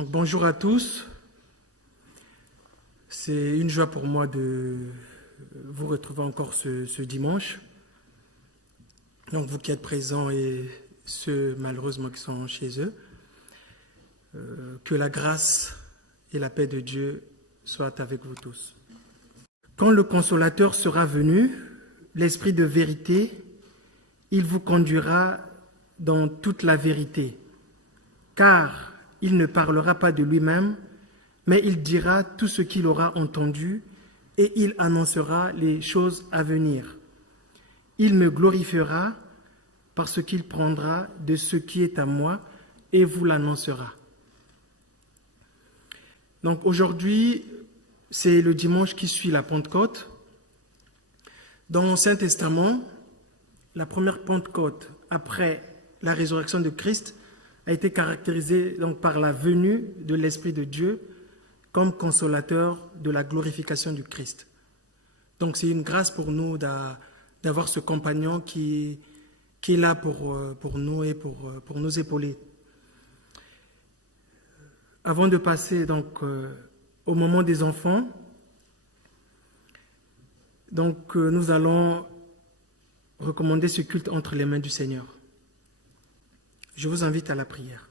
Donc, bonjour à tous. C'est une joie pour moi de vous retrouver encore ce dimanche. Donc, vous qui êtes présents et ceux malheureusement qui sont chez eux, que la grâce et la paix de Dieu soient avec vous tous. Quand le Consolateur sera venu, l'Esprit de vérité, il vous conduira dans toute la vérité, car il ne parlera pas de lui-même, mais il dira tout ce qu'il aura entendu et il annoncera les choses à venir. Il me glorifiera parce qu'il prendra de ce qui est à moi et vous l'annoncera. Donc aujourd'hui, c'est le dimanche qui suit la Pentecôte. Dans l'Ancien Testament, la première Pentecôte après la résurrection de Christ a été caractérisée donc par la venue de l'Esprit de Dieu comme consolateur de la glorification du Christ. Donc c'est une grâce pour nous d'avoir ce compagnon qui est là pour nous et pour nous épauler. Avant de passer donc au moment des enfants, donc nous allons recommander ce culte entre les mains du Seigneur. Je vous invite à la prière.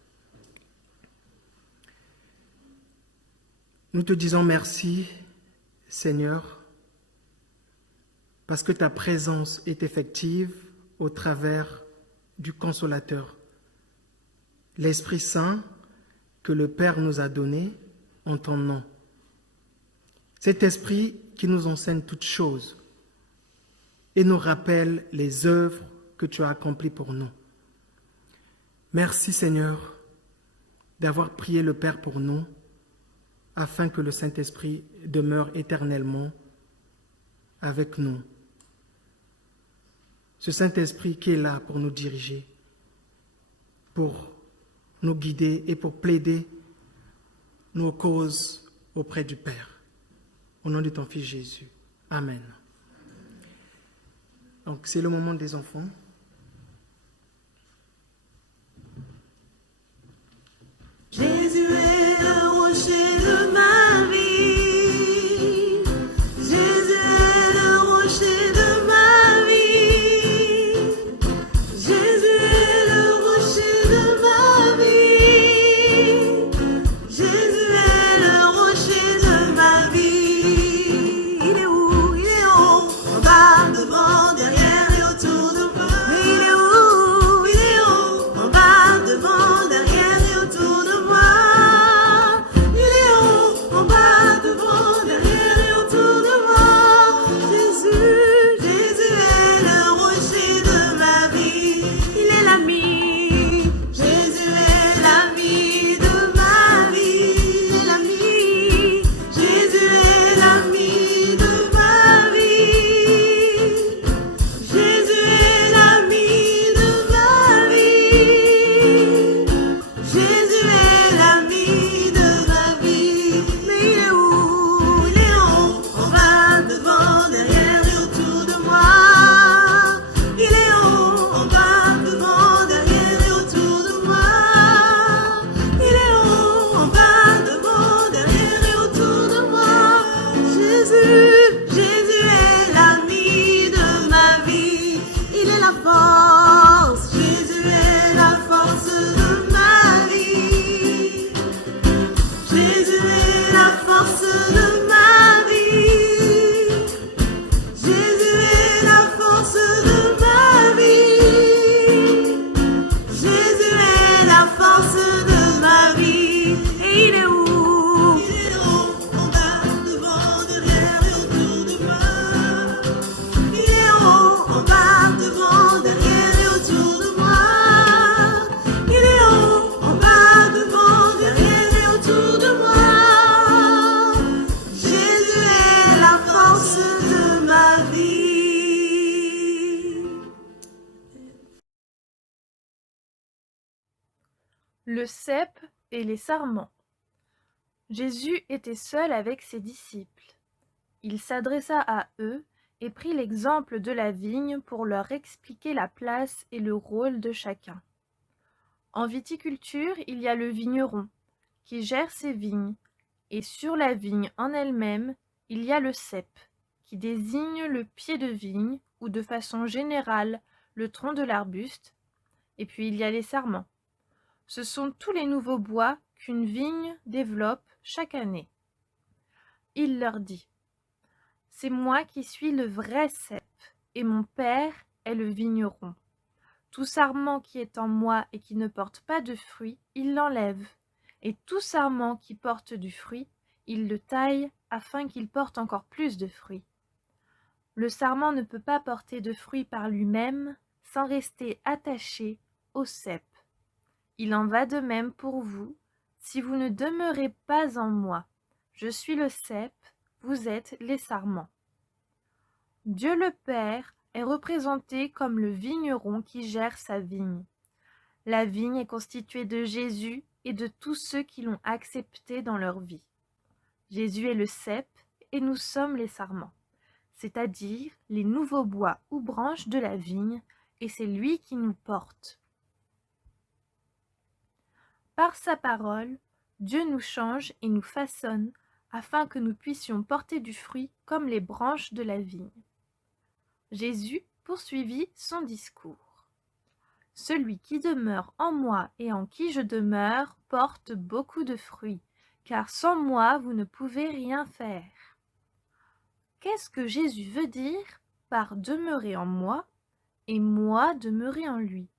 Nous te disons merci, Seigneur, parce que ta présence est effective au travers du Consolateur, l'Esprit Saint que le Père nous a donné en ton nom. Cet Esprit qui nous enseigne toutes choses et nous rappelle les œuvres que tu as accomplies pour nous. Merci, Seigneur, d'avoir prié le Père pour nous, afin que le Saint-Esprit demeure éternellement avec nous. Ce Saint-Esprit qui est là pour nous diriger, pour nous guider et pour plaider nos causes auprès du Père. Au nom de ton Fils Jésus. Amen. Donc c'est le moment des enfants. Jésus est le rocher de ma vie. Jésus est le rocher de ma vie. Jésus est le rocher de ma vie. Jésus est le rocher de ma vie. Il est où? Il est haut, en bas, devant, derrière et autour de moi. Mais il est où? Il est haut, en bas, devant, derrière et autour de moi. Il est haut, en bas, devant, derrière et autour de moi. Jésus, Jésus est le rocher de ma vie. Il est l'ami. Jésus est l'ami de ma vie. Il est l'ami. Jésus est l'ami de ma vie. Jésus est l'ami de ma vie. Jésus est l'ami de ma vie. Mais il est où? Il est haut, en bas, devant, derrière et autour de moi. Il est haut, en bas, devant, derrière et autour de moi. Il est haut, en bas, devant, derrière et autour de moi. Jésus, Jésus est l'ami de ma vie. Il est la force. Jésus est la force de ma vie. Jésus est la force de ma vie. Jésus est la force de ma vie. Jésus est la force de ma vie. Et il est où? Il est haut, en bas, devant, derrière et autour de moi. Il est haut, en bas, devant, derrière et autour de moi. Il est haut, en bas, devant, derrière et autour de moi. Jésus est la force de ma vie. Le cep et les sarments. Jésus était seul avec ses disciples. Il s'adressa à eux et prit l'exemple de la vigne pour leur expliquer la place et le rôle de chacun. En viticulture, il y a le vigneron, qui gère ses vignes, et sur la vigne en elle-même, il y a le cep, qui désigne le pied de vigne, ou de façon générale, le tronc de l'arbuste, et puis il y a les sarments. Ce sont tous les nouveaux bois qu'une vigne développe chaque année. Il leur dit: c'est moi qui suis le vrai cep, et mon père est le vigneron. Tout sarment qui est en moi et qui ne porte pas de fruit, il l'enlève, et tout sarment qui porte du fruit, il le taille afin qu'il porte encore plus de fruits. Le sarment ne peut pas porter de fruit par lui-même sans rester attaché au cep. Il en va de même pour vous, si vous ne demeurez pas en moi. Je suis le cep, vous êtes les sarments. Dieu le Père est représenté comme le vigneron qui gère sa vigne. La vigne est constituée de Jésus et de tous ceux qui l'ont accepté dans leur vie. Jésus est le cep et nous sommes les sarments, c'est-à-dire les nouveaux bois ou branches de la vigne, et c'est lui qui nous porte. Par sa parole, Dieu nous change et nous façonne afin que nous puissions porter du fruit comme les branches de la vigne. Jésus poursuivit son discours. Celui qui demeure en moi et en qui je demeure porte beaucoup de fruits, car sans moi vous ne pouvez rien faire. Qu'est-ce que Jésus veut dire par demeurer en moi et moi demeurer en lui?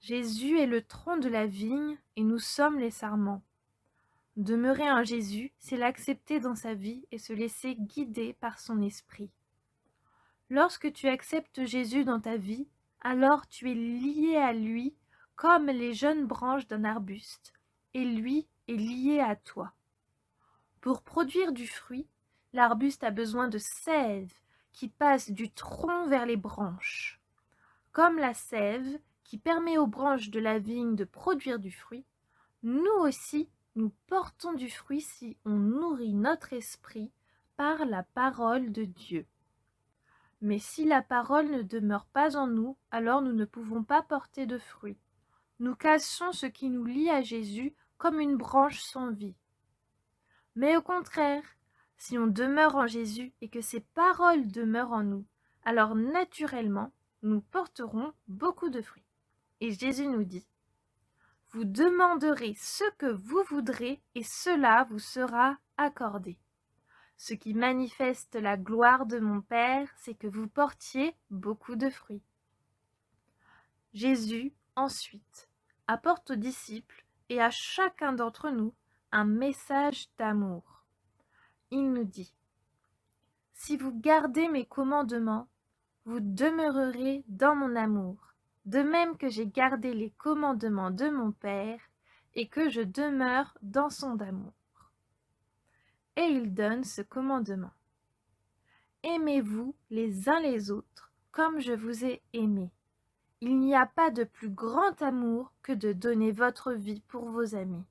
Jésus est le tronc de la vigne et nous sommes les sarments. Demeurer en Jésus, c'est l'accepter dans sa vie et se laisser guider par son esprit. Lorsque tu acceptes Jésus dans ta vie, alors tu es lié à lui comme les jeunes branches d'un arbuste, et lui est lié à toi. Pour produire du fruit, l'arbuste a besoin de sève qui passe du tronc vers les branches. Comme la sève qui permet aux branches de la vigne de produire du fruit, nous aussi, nous portons du fruit si on nourrit notre esprit par la parole de Dieu. Mais si la parole ne demeure pas en nous, alors nous ne pouvons pas porter de fruit. Nous cassons ce qui nous lie à Jésus comme une branche sans vie. Mais au contraire, si on demeure en Jésus et que ses paroles demeurent en nous, alors naturellement, nous porterons beaucoup de fruits. Et Jésus nous dit: vous demanderez ce que vous voudrez et cela vous sera accordé. Ce qui manifeste la gloire de mon Père, c'est que vous portiez beaucoup de fruits. Jésus, ensuite, apporte aux disciples et à chacun d'entre nous un message d'amour. Il nous dit: si vous gardez mes commandements, vous demeurerez dans mon amour, de même que j'ai gardé les commandements de mon Père et que je demeure dans son amour. Et il donne ce commandement: aimez-vous les uns les autres comme je vous ai aimés. Il n'y a pas de plus grand amour que de donner votre vie pour vos amis.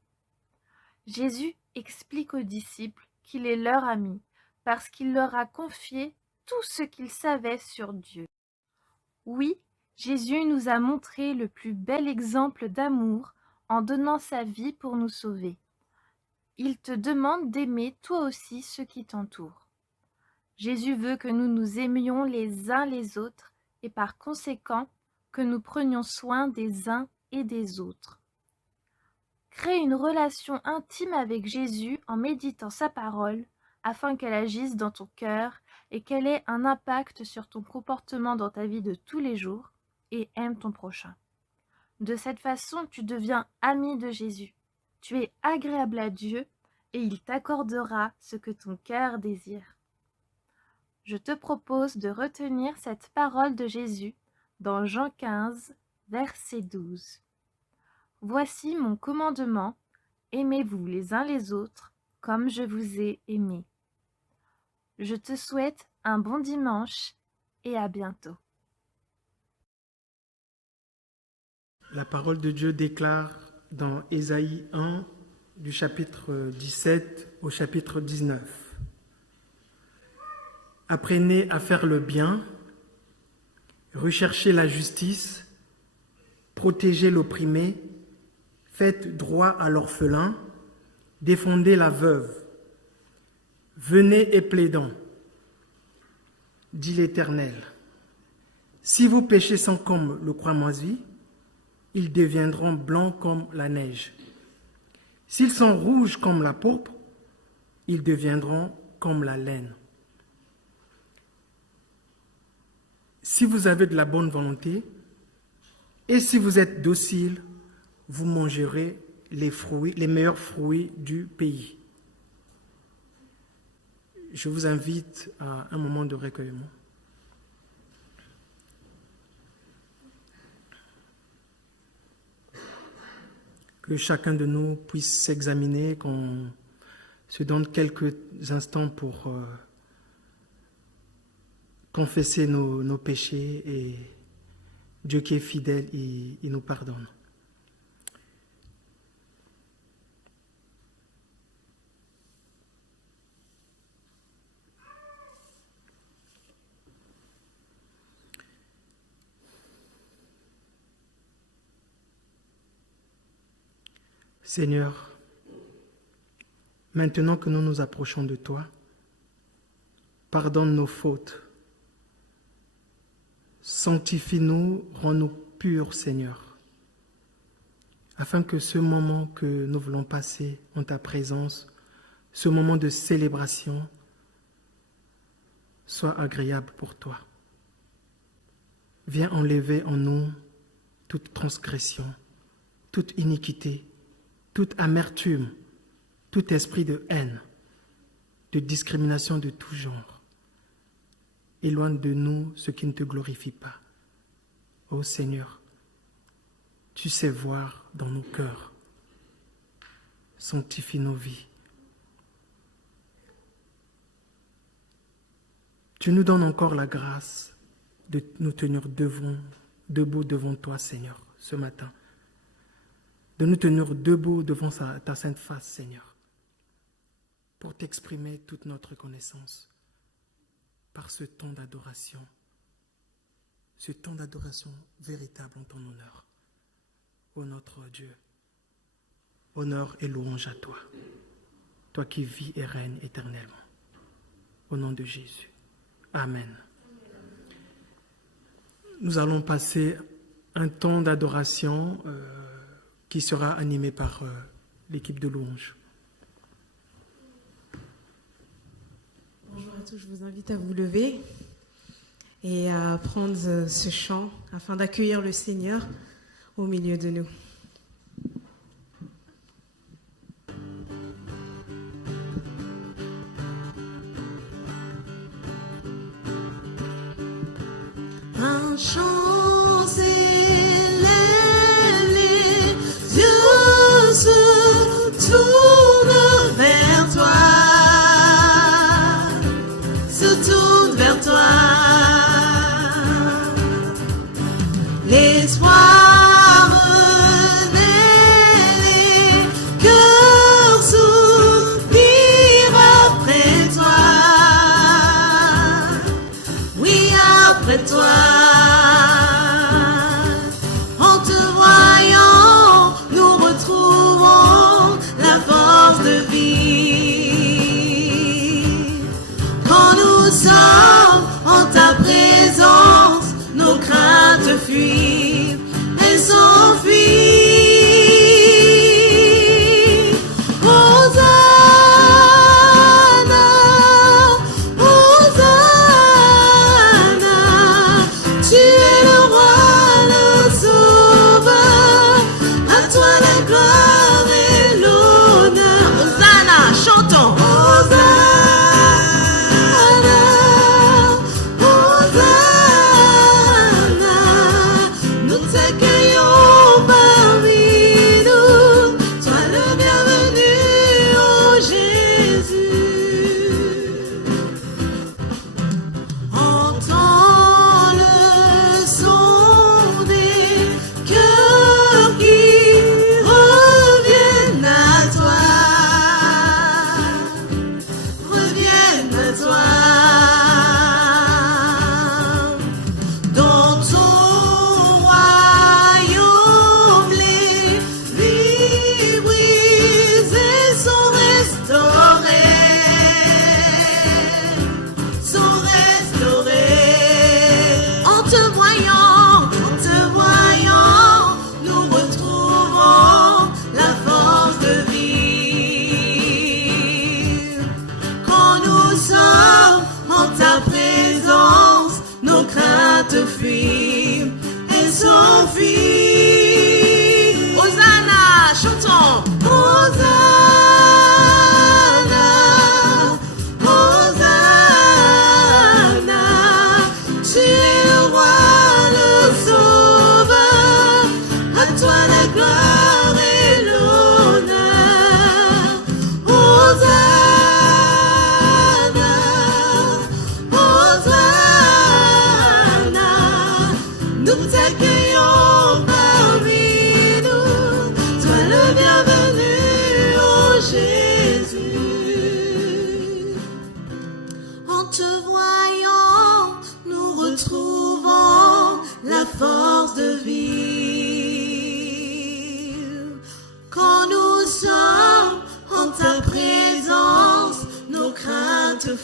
Jésus explique aux disciples qu'il est leur ami parce qu'il leur a confié tout ce qu'il savait sur Dieu. Oui, Jésus nous a montré le plus bel exemple d'amour en donnant sa vie pour nous sauver. Il te demande d'aimer toi aussi ceux qui t'entourent. Jésus veut que nous nous aimions les uns les autres et par conséquent que nous prenions soin des uns et des autres. Crée une relation intime avec Jésus en méditant sa parole afin qu'elle agisse dans ton cœur et qu'elle ait un impact sur ton comportement dans ta vie de tous les jours, et aime ton prochain. De cette façon, tu deviens ami de Jésus. Tu es agréable à Dieu et il t'accordera ce que ton cœur désire. Je te propose de retenir cette parole de Jésus dans Jean 15, verset 12. Voici mon commandement, aimez-vous les uns les autres comme je vous ai aimés. Je te souhaite un bon dimanche et à bientôt. La parole de Dieu déclare dans Ésaïe 1, du chapitre 17 au chapitre 19. Apprenez à faire le bien, recherchez la justice, protégez l'opprimé, Faites droit à l'orphelin, défendez la veuve. Venez et plaidons, dit l'Éternel. Si vos péchés sont comme le cramoisi, ils deviendront blancs comme la neige. S'ils sont rouges comme la pourpre, ils deviendront comme la laine. Si vous avez de la bonne volonté, et si vous êtes docile, vous mangerez les meilleurs fruits du pays. Je vous invite à un moment de recueillement. Que chacun de nous puisse s'examiner, qu'on se donne quelques instants pour confesser nos péchés, et Dieu qui est fidèle, il nous pardonne. Seigneur, maintenant que nous nous approchons de toi, pardonne nos fautes. Sanctifie-nous, rends-nous purs, Seigneur, afin que ce moment que nous voulons passer en ta présence, ce moment de célébration, soit agréable pour toi. Viens enlever en nous toute transgression, toute iniquité, toute amertume, tout esprit de haine, de discrimination de tout genre. Éloigne de nous ce qui ne te glorifie pas. Ô Seigneur, tu sais voir dans nos cœurs. Sanctifie nos vies. Tu nous donnes encore la grâce de nous tenir debout devant toi, Seigneur, ce matin. De nous tenir debout devant ta sainte face, Seigneur, pour t'exprimer toute notre reconnaissance par ce temps d'adoration véritable en ton honneur. Ô notre Dieu, honneur et louange à toi, toi qui vis et règnes éternellement. Au nom de Jésus. Amen. Nous allons passer un temps d'adoration qui sera animé par l'équipe de louange. Bonjour à tous, je vous invite à vous lever et à prendre ce chant afin d'accueillir le Seigneur au milieu de nous. Un chant s'élève, les yeux se tournent vers toi. Se tourne vers toi. L'espoir renaît, les cœurs soupirent après toi. Oui, après toi.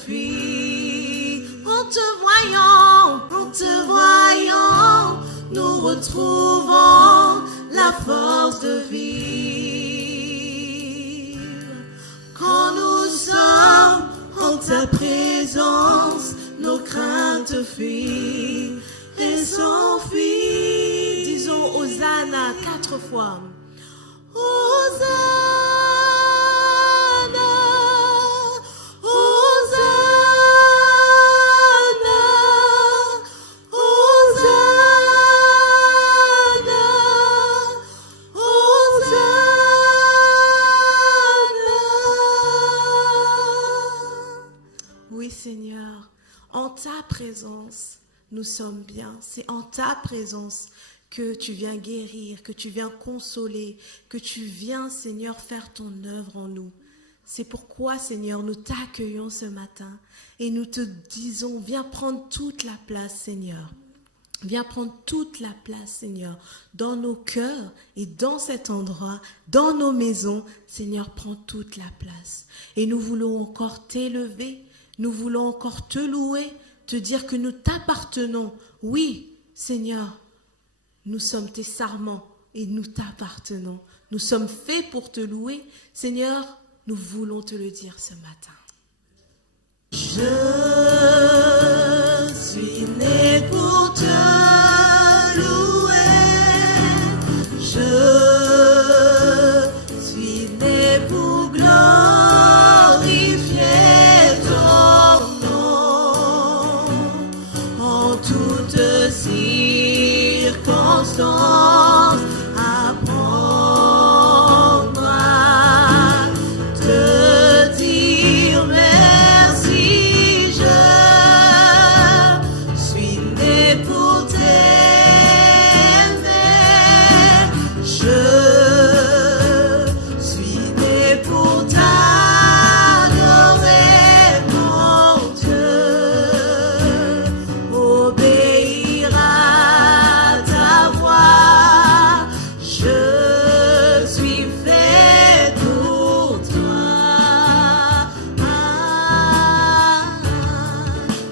fuit. En te voyant, nous retrouvons la force de vivre. Quand nous sommes en ta présence, nos craintes fuient et s'enfuient. Disons Hosanna 4 fois. Hosanna, Hosanna, Hosanna, Hosanna. Oui, Seigneur, en ta présence, nous sommes bien. C'est en ta présence que tu viens guérir, que tu viens consoler, que tu viens, Seigneur, faire ton œuvre en nous. C'est pourquoi, Seigneur, nous t'accueillons ce matin et nous te disons, viens prendre toute la place, Seigneur. Viens prendre toute la place, Seigneur, dans nos cœurs et dans cet endroit, dans nos maisons. Seigneur, prends toute la place. Et nous voulons encore t'élever, nous voulons encore te louer, te dire que nous t'appartenons. Oui, Seigneur, nous sommes tes sarments et nous t'appartenons. Nous sommes faits pour te louer. Seigneur, nous voulons te le dire ce matin. Je suis né pour te louer. Je suis né pour glorifier ton nom en toutes circonstances. Apprendre à te dire merci. Je suis né pour t'aimer. Je suis né pour t'adorer, mon Dieu. Obéir à ta voix. Je suis fait pour toi.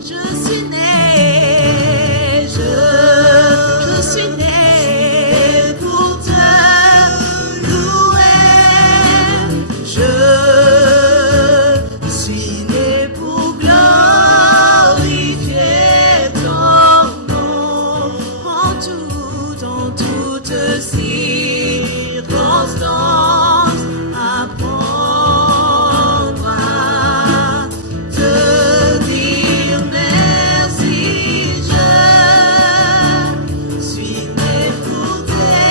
Je suis né, je suis né pour te louer. Je suis né pour glorifier ton nom en toutes circonstances. Apprendre à te dire merci. Je suis né pour t'aimer.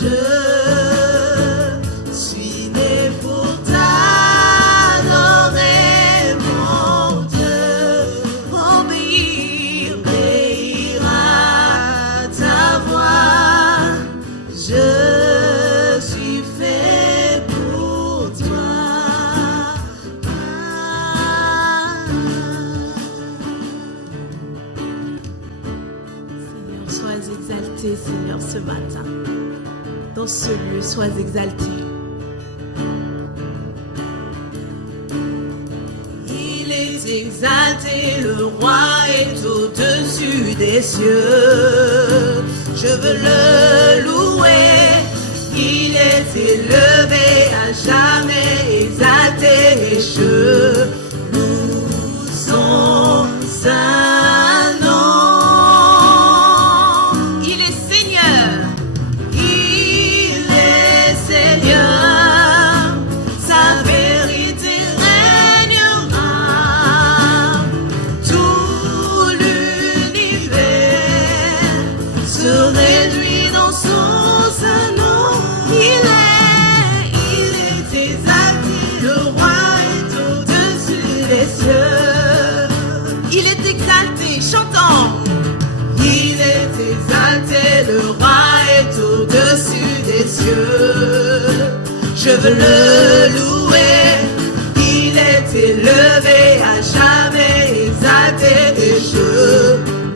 Je suis né pour t'adorer, mon Dieu. Obéir à ta voix. Je suis fait pour toi. Seigneur, sois exalté, Seigneur, ce matin. Dans ce lieu, sois exalté. Il est exalté, le roi est au-dessus des cieux. Je veux le louer. Il est élevé à jamais, exalté, et je loue son saint nom. Il est Seigneur. Il est Seigneur, sa vérité régnera. Tout l'univers se réduit dans son saint nom. Il est exalté, le roi est au-dessus des cieux. Il est exalté, chantons. Il est exalté, le roi est au-dessus des cieux. Je veux le louer. Il est élevé à jamais, exalté, et je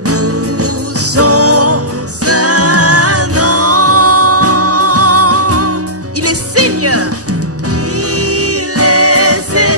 loue son saint nom. Il est Seigneur. Il est Seigneur.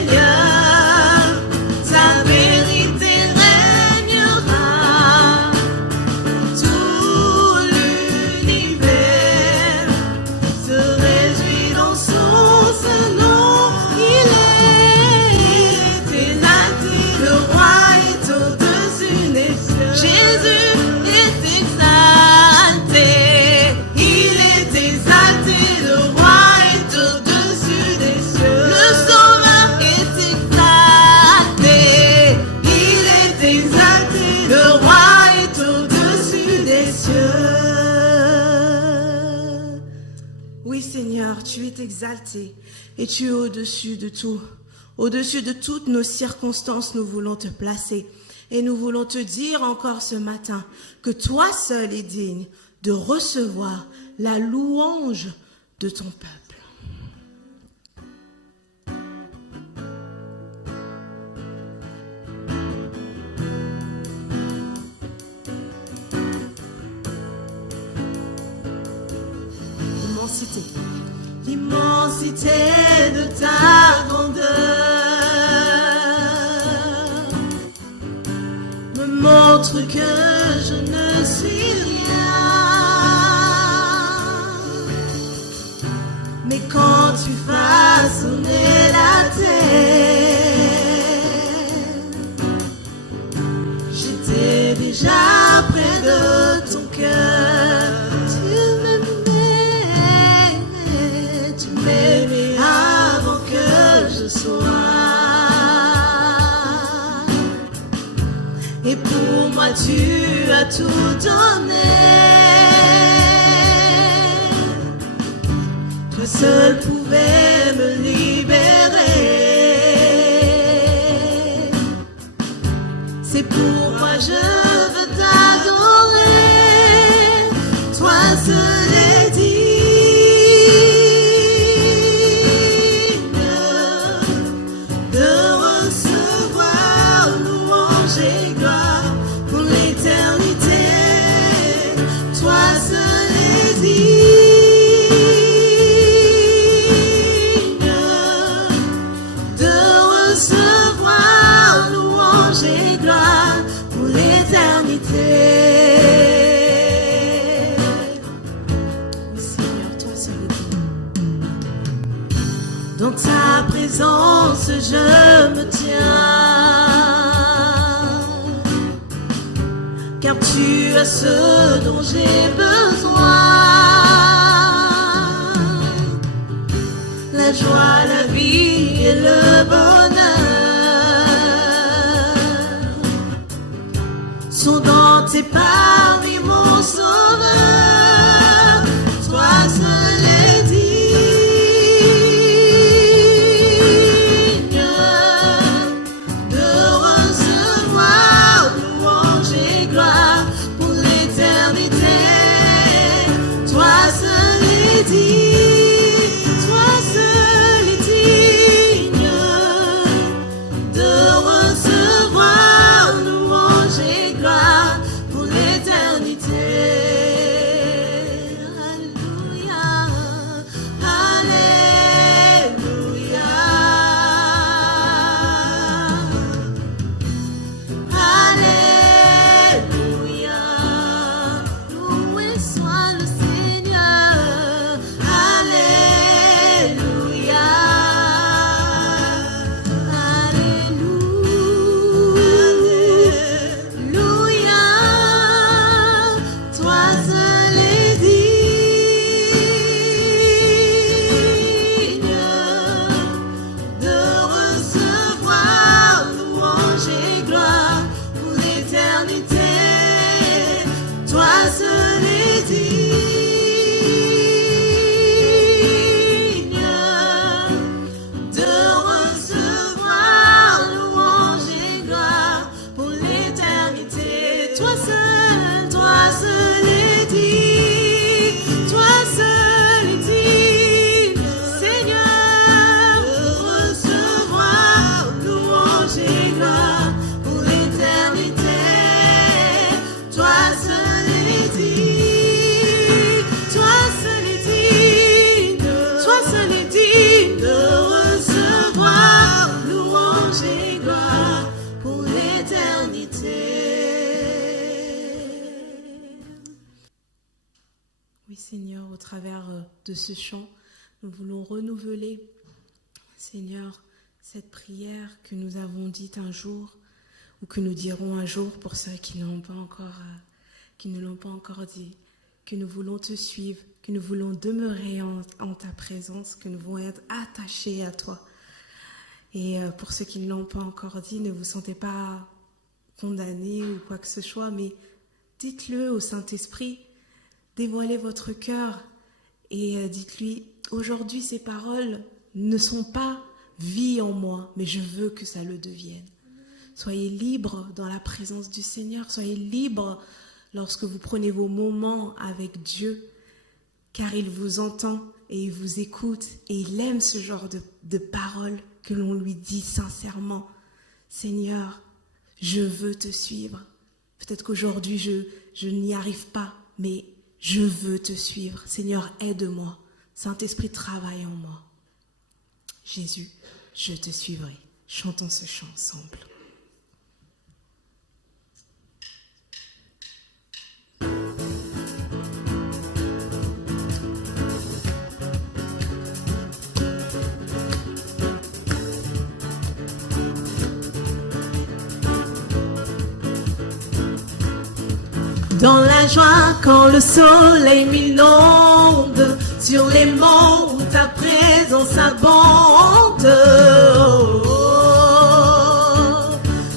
Seigneur, tu es exalté et tu es au-dessus de tout. Au-dessus de toutes nos circonstances, nous voulons te placer. Et nous voulons te dire encore ce matin que toi seul es digne de recevoir la louange de ton peuple. L'immensité de ta grandeur me montre que je ne suis rien. Mais quand tu façonnais la terre, j'étais déjà près de ton cœur. M'aimais avant que je sois. Et pour moi tu as tout donné. Toi seul pouvais me libérer. C'est pour moi je veux t'adorer. Toi seul est digne dans ta présence, je me tiens, car tu as ce dont j'ai besoin. La joie, la vie et le bonheur sont dans tes pas, oui, mon sauveur. Toi seul est digne de ce chant, nous voulons renouveler, Seigneur, cette prière que nous avons dite un jour ou que nous dirons un jour pour ceux qui ne l'ont pas encore dit, que nous voulons te suivre, que nous voulons demeurer en ta présence, que nous voulons être attachés à toi. Et pour ceux qui ne l'ont pas encore dit, ne vous sentez pas condamnés ou quoi que ce soit, mais dites-le au Saint-Esprit, dévoilez votre cœur et dites-lui, Aujourd'hui, ces paroles ne sont pas vie en moi, mais je veux que ça le devienne. Soyez libres dans la présence du Seigneur. Soyez libres lorsque vous prenez vos moments avec Dieu, car il vous entend et il vous écoute et il aime ce genre de paroles que l'on lui dit sincèrement. Seigneur, je veux te suivre. Peut-être qu'aujourd'hui, je n'y arrive pas, mais je veux te suivre. Seigneur, aide-moi. Saint-Esprit, travaille en moi. Jésus, je te suivrai. Chantons ce chant ensemble. Dans la joie quand le soleil m'inonde, sur les monts où ta présence abonde. Oh, oh,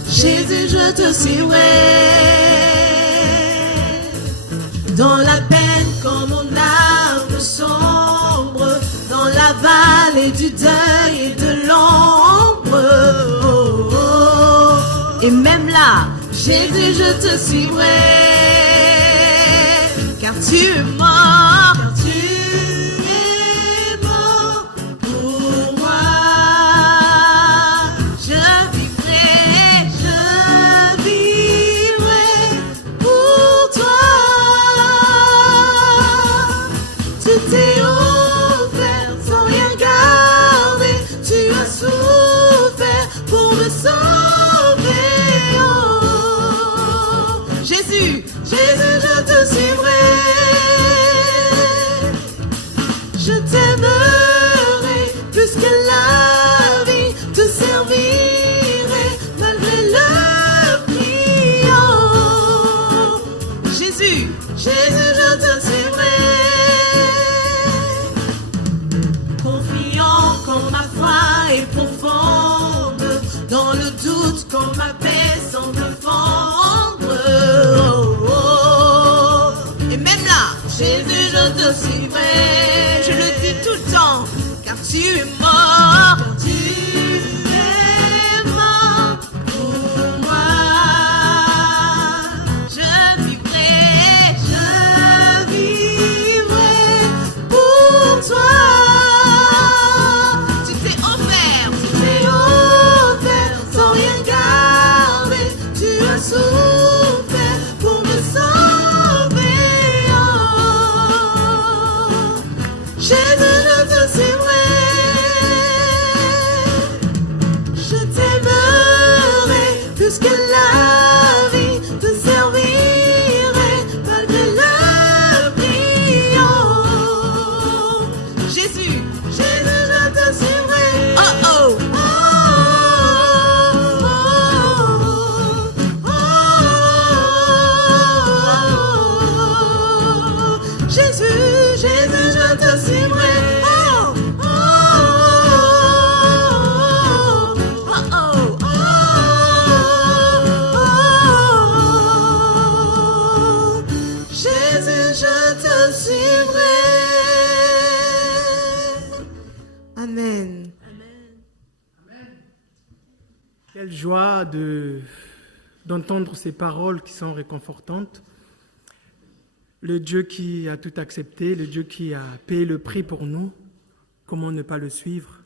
Jésus, je te suivrai. Dans la peine quand mon âme sombre, dans la vallée du deuil et de l'ombre. Oh, oh, et même là, Jésus, je te suivrai. Car tu es mort, pour moi. Je vivrai pour toi. Tu t'es offert sans rien garder, tu as souffert pour me sauver. Oh, Jésus, Jésus, je te suivrai. Je t'aimerai plus que la vie, te servirai malgré le prix. Oh, Jésus, Jésus, je te suivrai. Confiant quand ma foi est profonde, dans le doute quand ma paix semble fondre. Oh, oh, et même là, Jésus, je te suivrai. Je le dis tout le temps, car tu es mort. Tu es mort pour moi. Je vivrai pour toi. Tu t'es offert sans rien garder. Tu as souffert pour me sauver. Oh, Jésus, je te suivrai. Je t'aimerai plus que la vie, te servirai malgré le prix. Oh, Jésus, Jésus, je te suivrai. Oh, oh, oh, oh, oh, Jésus, Jésus, je te suivrai. Oh, oh, oh, oh, oh, oh, Jésus, je te suivrai. Amen. Quelle joie d'entendre ces paroles qui sont réconfortantes. Le Dieu qui a tout accepté, le Dieu qui a payé le prix pour nous, comment ne pas le suivre?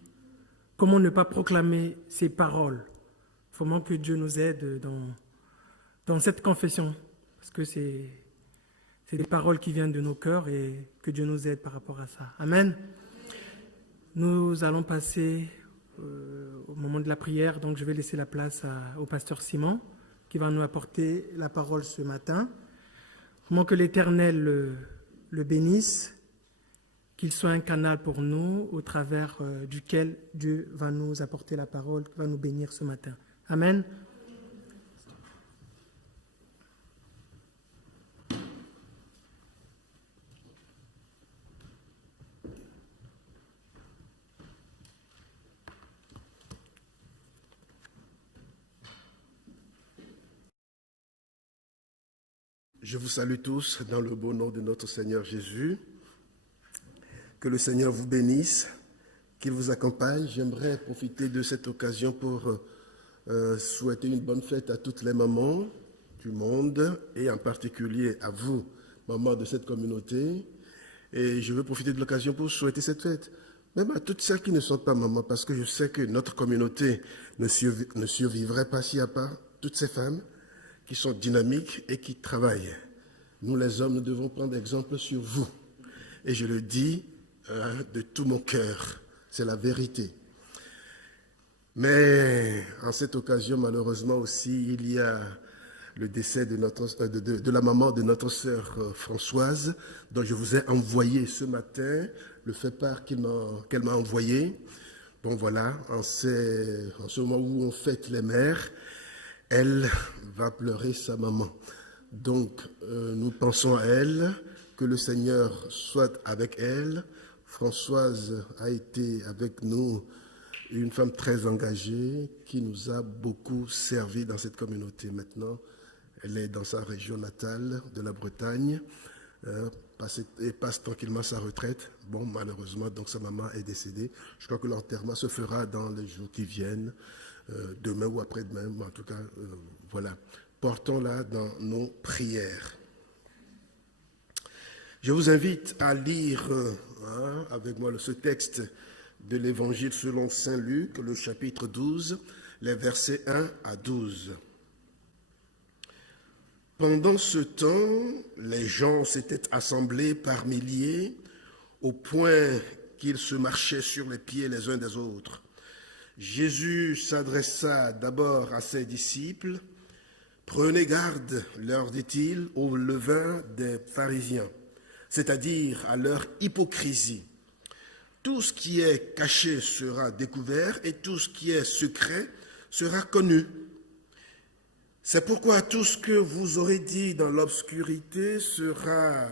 Comment ne pas proclamer ces paroles? Vraiment que Dieu nous aide dans cette confession, parce que c'est des paroles qui viennent de nos cœurs et que Dieu nous aide par rapport à ça. Amen. Nous allons passer au moment de la prière, donc je vais laisser la place au pasteur Simon qui va nous apporter la parole ce matin. Vraiment que l'Éternel le bénisse, qu'il soit un canal pour nous au travers duquel Dieu va nous apporter la parole, va nous bénir ce matin. Amen. Je vous salue tous dans le beau nom de notre Seigneur Jésus. Que le Seigneur vous bénisse, qu'il vous accompagne. J'aimerais profiter de cette occasion pour souhaiter une bonne fête à toutes les mamans du monde et en particulier à vous, mamans de cette communauté. Et je veux profiter de l'occasion pour souhaiter cette fête, même à toutes celles qui ne sont pas mamans, parce que je sais que notre communauté ne survivrait pas s'il n'y a pas toutes ces femmes qui sont dynamiques et qui travaillent. Nous, les hommes, nous devons prendre exemple sur vous. Et je le dis de tout mon cœur, c'est la vérité. Mais en cette occasion, malheureusement aussi, il y a le décès de la maman de notre sœur Françoise, dont je vous ai envoyé ce matin le fait-part qu'elle m'a envoyé. Bon voilà, en ce moment où on fête les mères, elle va pleurer sa maman. Donc nous pensons à elle, que le Seigneur soit avec elle. Françoise a été avec nous une femme très engagée qui nous a beaucoup servi dans cette communauté. Maintenant, elle est dans sa région natale de la Bretagne et passe tranquillement sa retraite. Bon, malheureusement, donc sa maman est décédée. Je crois que l'enterrement se fera dans les jours qui viennent, demain ou après-demain. En tout cas, voilà. Portons-la dans nos prières. Je vous invite à lire avec moi ce texte de l'Évangile selon saint Luc, le chapitre 12, les versets 1 à 12. Pendant ce temps, les gens s'étaient assemblés par milliers, au point qu'ils se marchaient sur les pieds les uns des autres. Jésus s'adressa d'abord à ses disciples. « Prenez garde, leur dit-il, au levain des pharisiens, c'est-à-dire à leur hypocrisie. Tout ce qui est caché sera découvert et tout ce qui est secret sera connu. C'est pourquoi tout ce que vous aurez dit dans l'obscurité sera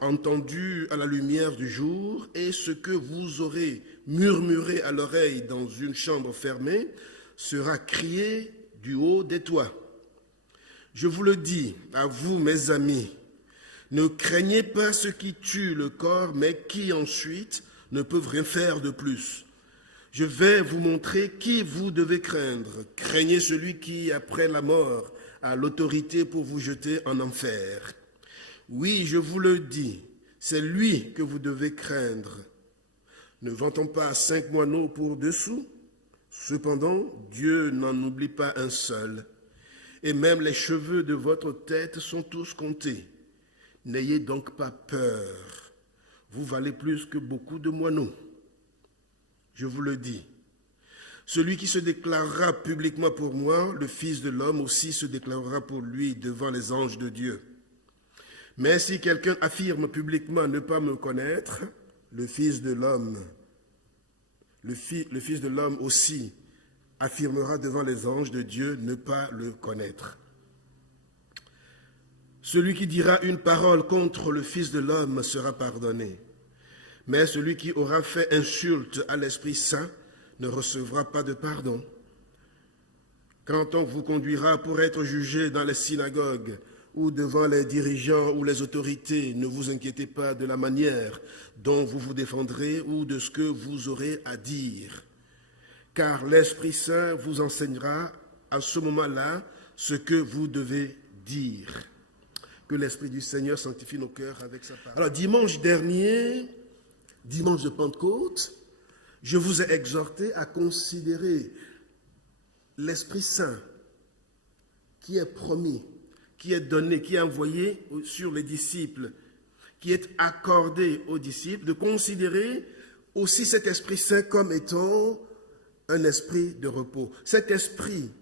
entendu à la lumière du jour, et ce que vous aurez murmuré à l'oreille dans une chambre fermée sera crié du haut des toits. Je vous le dis, à vous, mes amis, ne craignez pas ceux qui tuent le corps, mais qui ensuite ne peuvent rien faire de plus. Je vais vous montrer qui vous devez craindre. Craignez celui qui, après la mort, a l'autorité pour vous jeter en enfer. Oui, je vous le dis, c'est lui que vous devez craindre. Ne vend-on pas 5 moineaux pour 2 sous? Cependant, Dieu n'en oublie pas un seul. Et même les cheveux de votre tête sont tous comptés. N'ayez donc pas peur. Vous valez plus que beaucoup de moineaux. Je vous le dis. Celui qui se déclarera publiquement pour moi, le Fils de l'homme aussi se déclarera pour lui devant les anges de Dieu. Mais si quelqu'un affirme publiquement ne pas me connaître, le Fils de l'homme aussi affirmera devant les anges de Dieu ne pas le connaître. Celui qui dira une parole contre le Fils de l'homme sera pardonné. Mais celui qui aura fait insulte à l'Esprit Saint ne recevra pas de pardon. Quand on vous conduira pour être jugé dans les synagogues ou devant les dirigeants ou les autorités, ne vous inquiétez pas de la manière dont vous vous défendrez ou de ce que vous aurez à dire. Car l'Esprit Saint vous enseignera à ce moment-là ce que vous devez dire. Que l'Esprit du Seigneur sanctifie nos cœurs avec sa parole. Alors, dimanche dernier, dimanche de Pentecôte, je vous ai exhorté à considérer l'Esprit Saint qui est promis, qui est donné, qui est envoyé sur les disciples, qui est accordé aux disciples, de considérer aussi cet Esprit Saint comme étant un esprit de repos. Cet esprit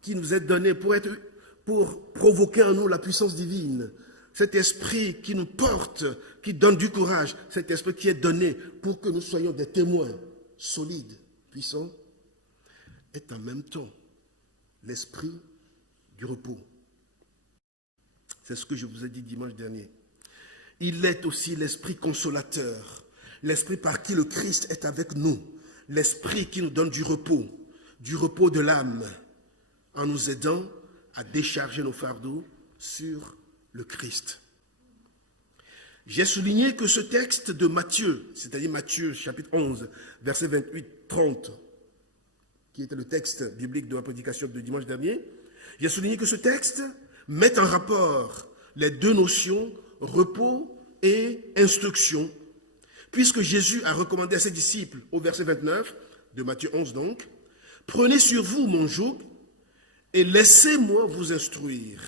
qui nous est donné pour provoquer en nous la puissance divine, cet esprit qui nous porte, qui donne du courage, cet esprit qui est donné pour que nous soyons des témoins solides, puissants, est en même temps l'esprit du repos. C'est ce que je vous ai dit dimanche dernier. Il est aussi l'esprit consolateur, l'esprit par qui le Christ est avec nous, l'esprit qui nous donne du repos de l'âme, en nous aidant à décharger nos fardeaux sur le Christ. J'ai souligné que ce texte de Matthieu, c'est-à-dire Matthieu chapitre 11, versets 28-30, qui était le texte biblique de la prédication de dimanche dernier, j'ai souligné que ce texte met en rapport les deux notions, repos et instruction, puisque Jésus a recommandé à ses disciples, au verset 29 de Matthieu 11 donc, « Prenez sur vous mon joug et laissez-moi vous instruire. »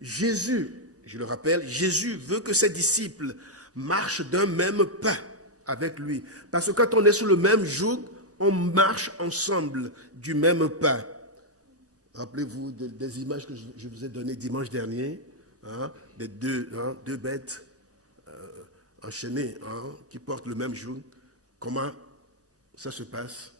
Jésus, je le rappelle, Jésus veut que ses disciples marchent d'un même pas avec lui. Parce que quand on est sous le même joug, on marche ensemble du même pas. Rappelez-vous des images que je vous ai données dimanche dernier, des deux bêtes enchaînées qui portent le même joug. Comment ça se passe?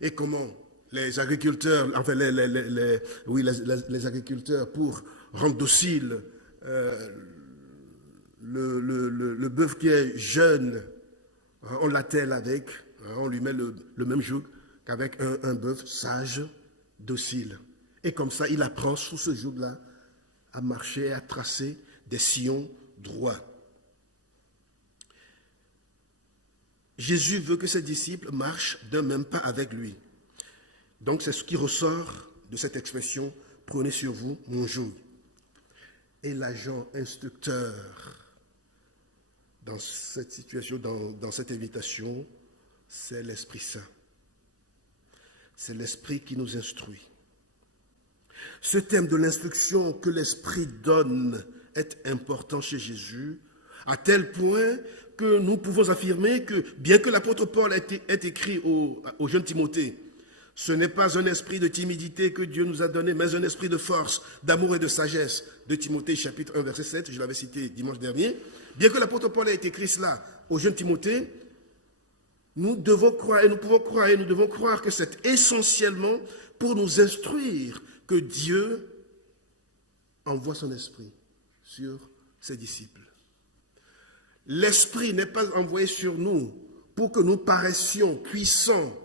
Et comment les agriculteurs, enfin les agriculteurs, pour rendre docile le bœuf qui est jeune, on l'attelle avec, on lui met le même joug qu'avec un bœuf sage, docile. Et comme ça, il apprend sous ce joug-là à marcher, à tracer des sillons droits. Jésus veut que ses disciples marchent d'un même pas avec lui. Donc c'est ce qui ressort de cette expression « Prenez sur vous mon joug ». Et l'agent instructeur dans cette situation, dans cette invitation, c'est l'Esprit Saint. C'est l'Esprit qui nous instruit. Ce thème de l'instruction que l'Esprit donne est important chez Jésus, à tel point que nous pouvons affirmer que, bien que l'apôtre Paul ait écrit au jeune Timothée, ce n'est pas un esprit de timidité que Dieu nous a donné, mais un esprit de force, d'amour et de sagesse, de Timothée chapitre 1 verset 7, je l'avais cité dimanche dernier. Bien que l'apôtre Paul ait écrit cela au jeune Timothée, nous devons croire et nous pouvons croire et nous devons croire que c'est essentiellement pour nous instruire que Dieu envoie son esprit sur ses disciples. L'esprit n'est pas envoyé sur nous pour que nous paraissions puissants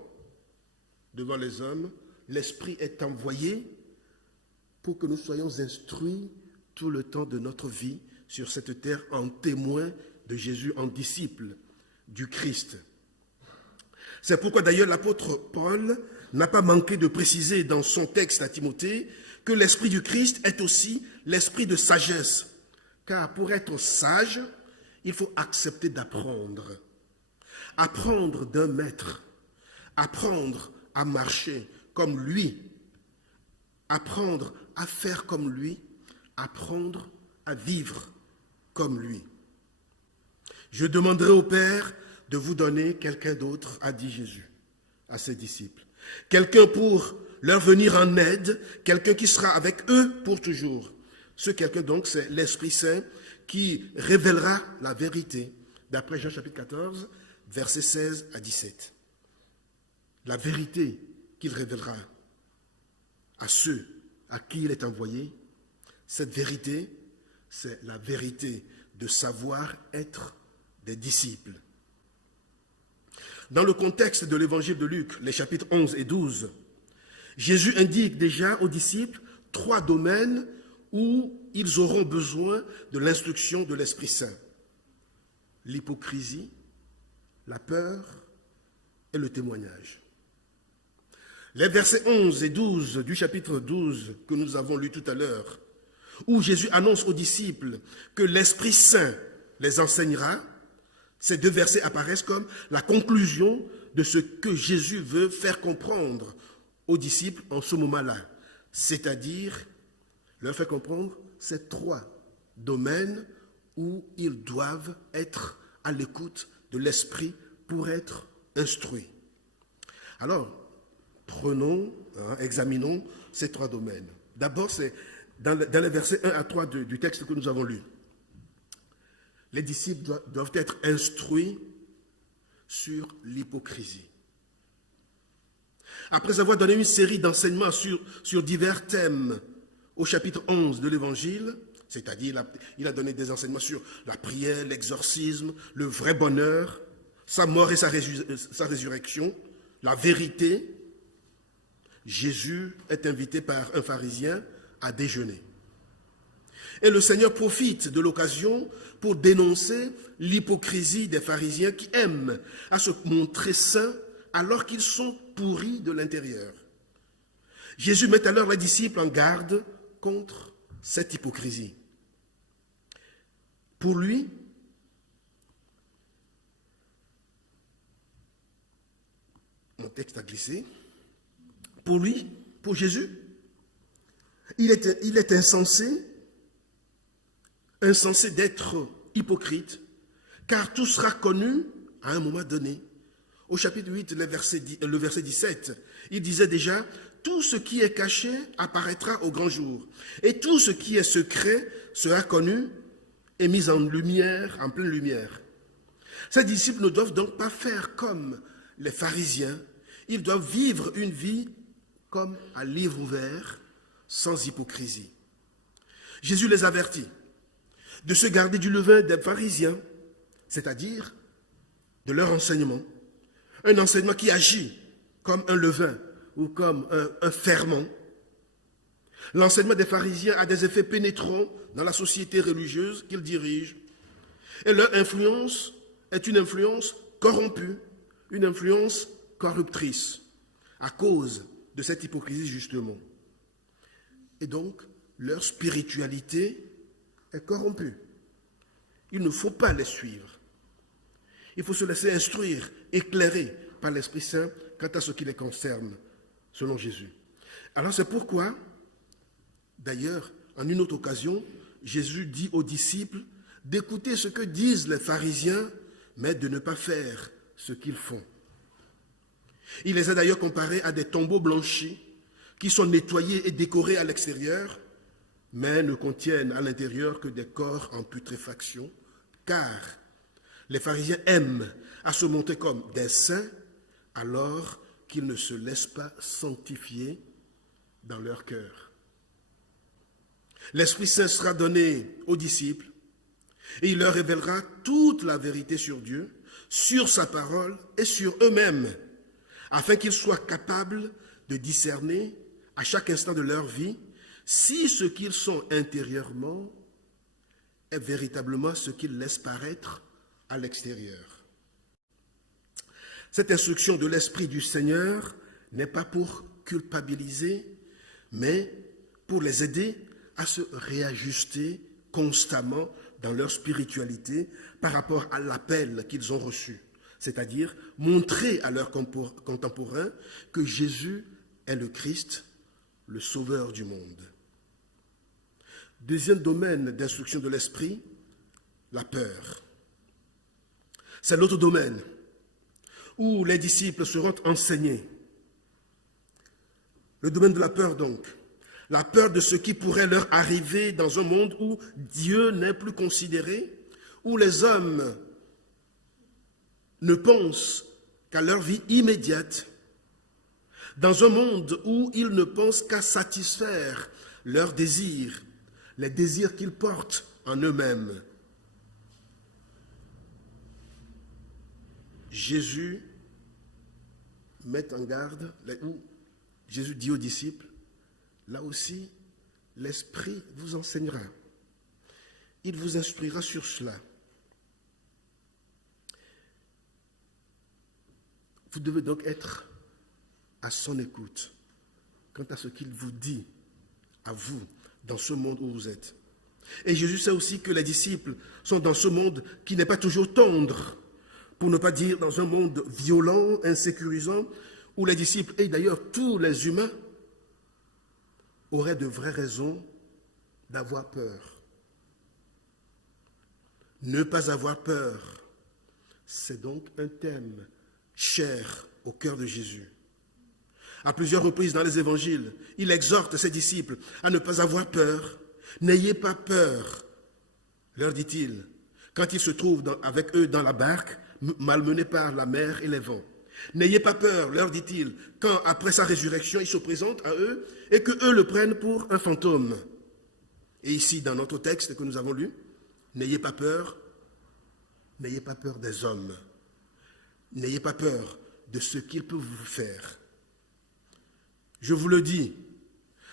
devant les hommes. L'esprit est envoyé pour que nous soyons instruits tout le temps de notre vie sur cette terre en témoin de Jésus, en disciple du Christ. C'est pourquoi d'ailleurs l'apôtre Paul n'a pas manqué de préciser dans son texte à Timothée que l'esprit du Christ est aussi l'esprit de sagesse. Car pour être sage, il faut accepter d'apprendre. Apprendre d'un maître. Apprendre à marcher comme lui. Apprendre à faire comme lui. Apprendre à vivre comme lui. Je demanderai au Père de vous donner quelqu'un d'autre, a dit Jésus à ses disciples. Quelqu'un pour leur venir en aide, quelqu'un qui sera avec eux pour toujours. Ce quelqu'un donc, c'est l'Esprit Saint qui révélera la vérité, d'après Jean chapitre 14, versets 16 à 17. La vérité qu'il révélera à ceux à qui il est envoyé, cette vérité, c'est la vérité de savoir être des disciples. Dans le contexte de l'évangile de Luc, les chapitres 11 et 12, Jésus indique déjà aux disciples 3 domaines où ils auront besoin de l'instruction de l'Esprit Saint. L'hypocrisie, la peur et le témoignage. Les versets 11 et 12 du chapitre 12 que nous avons lu tout à l'heure, où Jésus annonce aux disciples que l'Esprit Saint les enseignera, ces 2 versets apparaissent comme la conclusion de ce que Jésus veut faire comprendre aux disciples en ce moment-là, c'est-à-dire leur faire comprendre ces 3 domaines où ils doivent être à l'écoute de l'Esprit pour être instruits. Alors, examinons ces 3 domaines. D'abord, c'est dans les versets 1 à 3 du texte que nous avons lu. Les disciples doivent être instruits sur l'hypocrisie. Après avoir donné une série d'enseignements sur divers thèmes au chapitre 11 de l'Évangile, c'est-à-dire il a donné des enseignements sur la prière, l'exorcisme, le vrai bonheur, sa mort et sa résurrection, la vérité, Jésus est invité par un pharisien à déjeuner. Et le Seigneur profite de l'occasion pour dénoncer l'hypocrisie des pharisiens qui aiment à se montrer saints alors qu'ils sont pourris de l'intérieur. Jésus met alors les disciples en garde contre cette hypocrisie. Pour lui, mon texte a glissé, pour lui, pour Jésus, il est insensé d'être hypocrite, car tout sera connu à un moment donné. Au chapitre 8, le verset 17, il disait déjà, tout ce qui est caché apparaîtra au grand jour, et tout ce qui est secret sera connu et mis en lumière, en pleine lumière. Ces disciples ne doivent donc pas faire comme les pharisiens, ils doivent vivre une vie comme à livre ouvert, sans hypocrisie. Jésus les avertit de se garder du levain des pharisiens, c'est-à-dire de leur enseignement, un enseignement qui agit comme un levain ou comme un ferment. L'enseignement des pharisiens a des effets pénétrants dans la société religieuse qu'ils dirigent, et leur influence est une influence corrompue, une influence corruptrice, à cause de cette hypocrisie justement. Et donc, leur spiritualité est corrompue. Il ne faut pas les suivre. Il faut se laisser instruire, éclairer par l'Esprit Saint quant à ce qui les concerne, selon Jésus. Alors c'est pourquoi, d'ailleurs, en une autre occasion, Jésus dit aux disciples d'écouter ce que disent les pharisiens, mais de ne pas faire ce qu'ils font. Il les a d'ailleurs comparés à des tombeaux blanchis qui sont nettoyés et décorés à l'extérieur, mais ne contiennent à l'intérieur que des corps en putréfaction, car les pharisiens aiment à se montrer comme des saints alors qu'ils ne se laissent pas sanctifier dans leur cœur. L'Esprit Saint sera donné aux disciples et il leur révélera toute la vérité sur Dieu, sur sa parole et sur eux-mêmes, afin qu'ils soient capables de discerner à chaque instant de leur vie si ce qu'ils sont intérieurement est véritablement ce qu'ils laissent paraître à l'extérieur. Cette instruction de l'Esprit du Seigneur n'est pas pour culpabiliser, mais pour les aider à se réajuster constamment dans leur spiritualité par rapport à l'appel qu'ils ont reçu, c'est-à-dire montrer à leurs contemporains que Jésus est le Christ, le Sauveur du monde. Deuxième domaine d'instruction de l'Esprit, la peur. C'est l'autre domaine où les disciples seront enseignés. Le domaine de la peur donc. La peur de ce qui pourrait leur arriver dans un monde où Dieu n'est plus considéré, où les hommes ne pensent qu'à leur vie immédiate, dans un monde où ils ne pensent qu'à satisfaire leurs désirs, les désirs qu'ils portent en eux-mêmes. Jésus met en garde, où Jésus dit aux disciples, là aussi, l'Esprit vous enseignera. Il vous instruira sur cela. Vous devez donc être à son écoute quant à ce qu'il vous dit à vous dans ce monde où vous êtes. Et Jésus sait aussi que les disciples sont dans ce monde qui n'est pas toujours tendre, pour ne pas dire dans un monde violent, insécurisant, où les disciples, et d'ailleurs tous les humains, auraient de vraies raisons d'avoir peur. Ne pas avoir peur, c'est donc un thème cher au cœur de Jésus. À plusieurs reprises dans les évangiles, il exhorte ses disciples à ne pas avoir peur. N'ayez pas peur, leur dit-il, quand il se trouve avec eux dans la barque, malmenés par la mer et les vents. N'ayez pas peur, leur dit-il, quand après sa résurrection, il se présente à eux et que eux le prennent pour un fantôme. Et ici, dans notre texte que nous avons lu, n'ayez pas peur des hommes. N'ayez pas peur de ce qu'ils peuvent vous faire. Je vous le dis,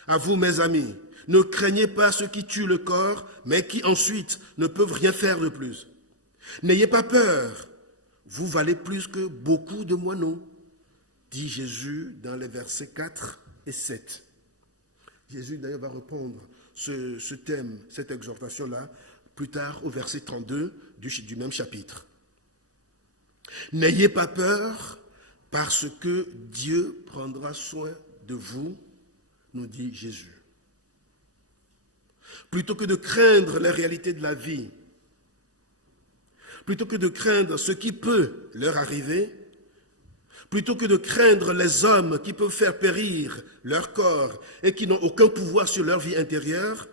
à vous mes amis, ne craignez pas ceux qui tuent le corps, mais qui ensuite ne peuvent rien faire de plus. N'ayez pas peur, vous valez plus que beaucoup de moineaux, dit Jésus dans les versets 4 et 7. Jésus d'ailleurs va reprendre ce thème, cette exhortation-là, plus tard au verset 32 du même chapitre. N'ayez pas peur, parce que Dieu prendra soin de vous, nous dit Jésus. Plutôt que de craindre les réalités de la vie, plutôt que de craindre ce qui peut leur arriver, plutôt que de craindre les hommes qui peuvent faire périr leur corps et qui n'ont aucun pouvoir sur leur vie intérieure,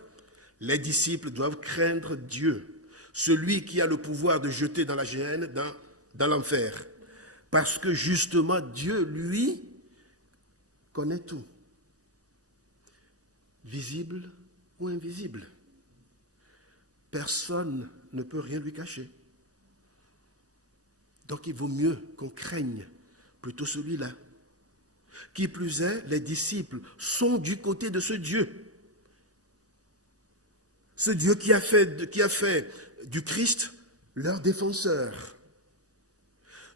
les disciples doivent craindre Dieu, celui qui a le pouvoir de jeter dans la géhenne, dans l'enfer. Parce que justement, Dieu, lui, connaît tout, visible ou invisible. Personne ne peut rien lui cacher. Donc il vaut mieux qu'on craigne plutôt celui-là. Qui plus est, les disciples sont du côté de ce Dieu. Ce Dieu qui a fait du Christ leur défenseur.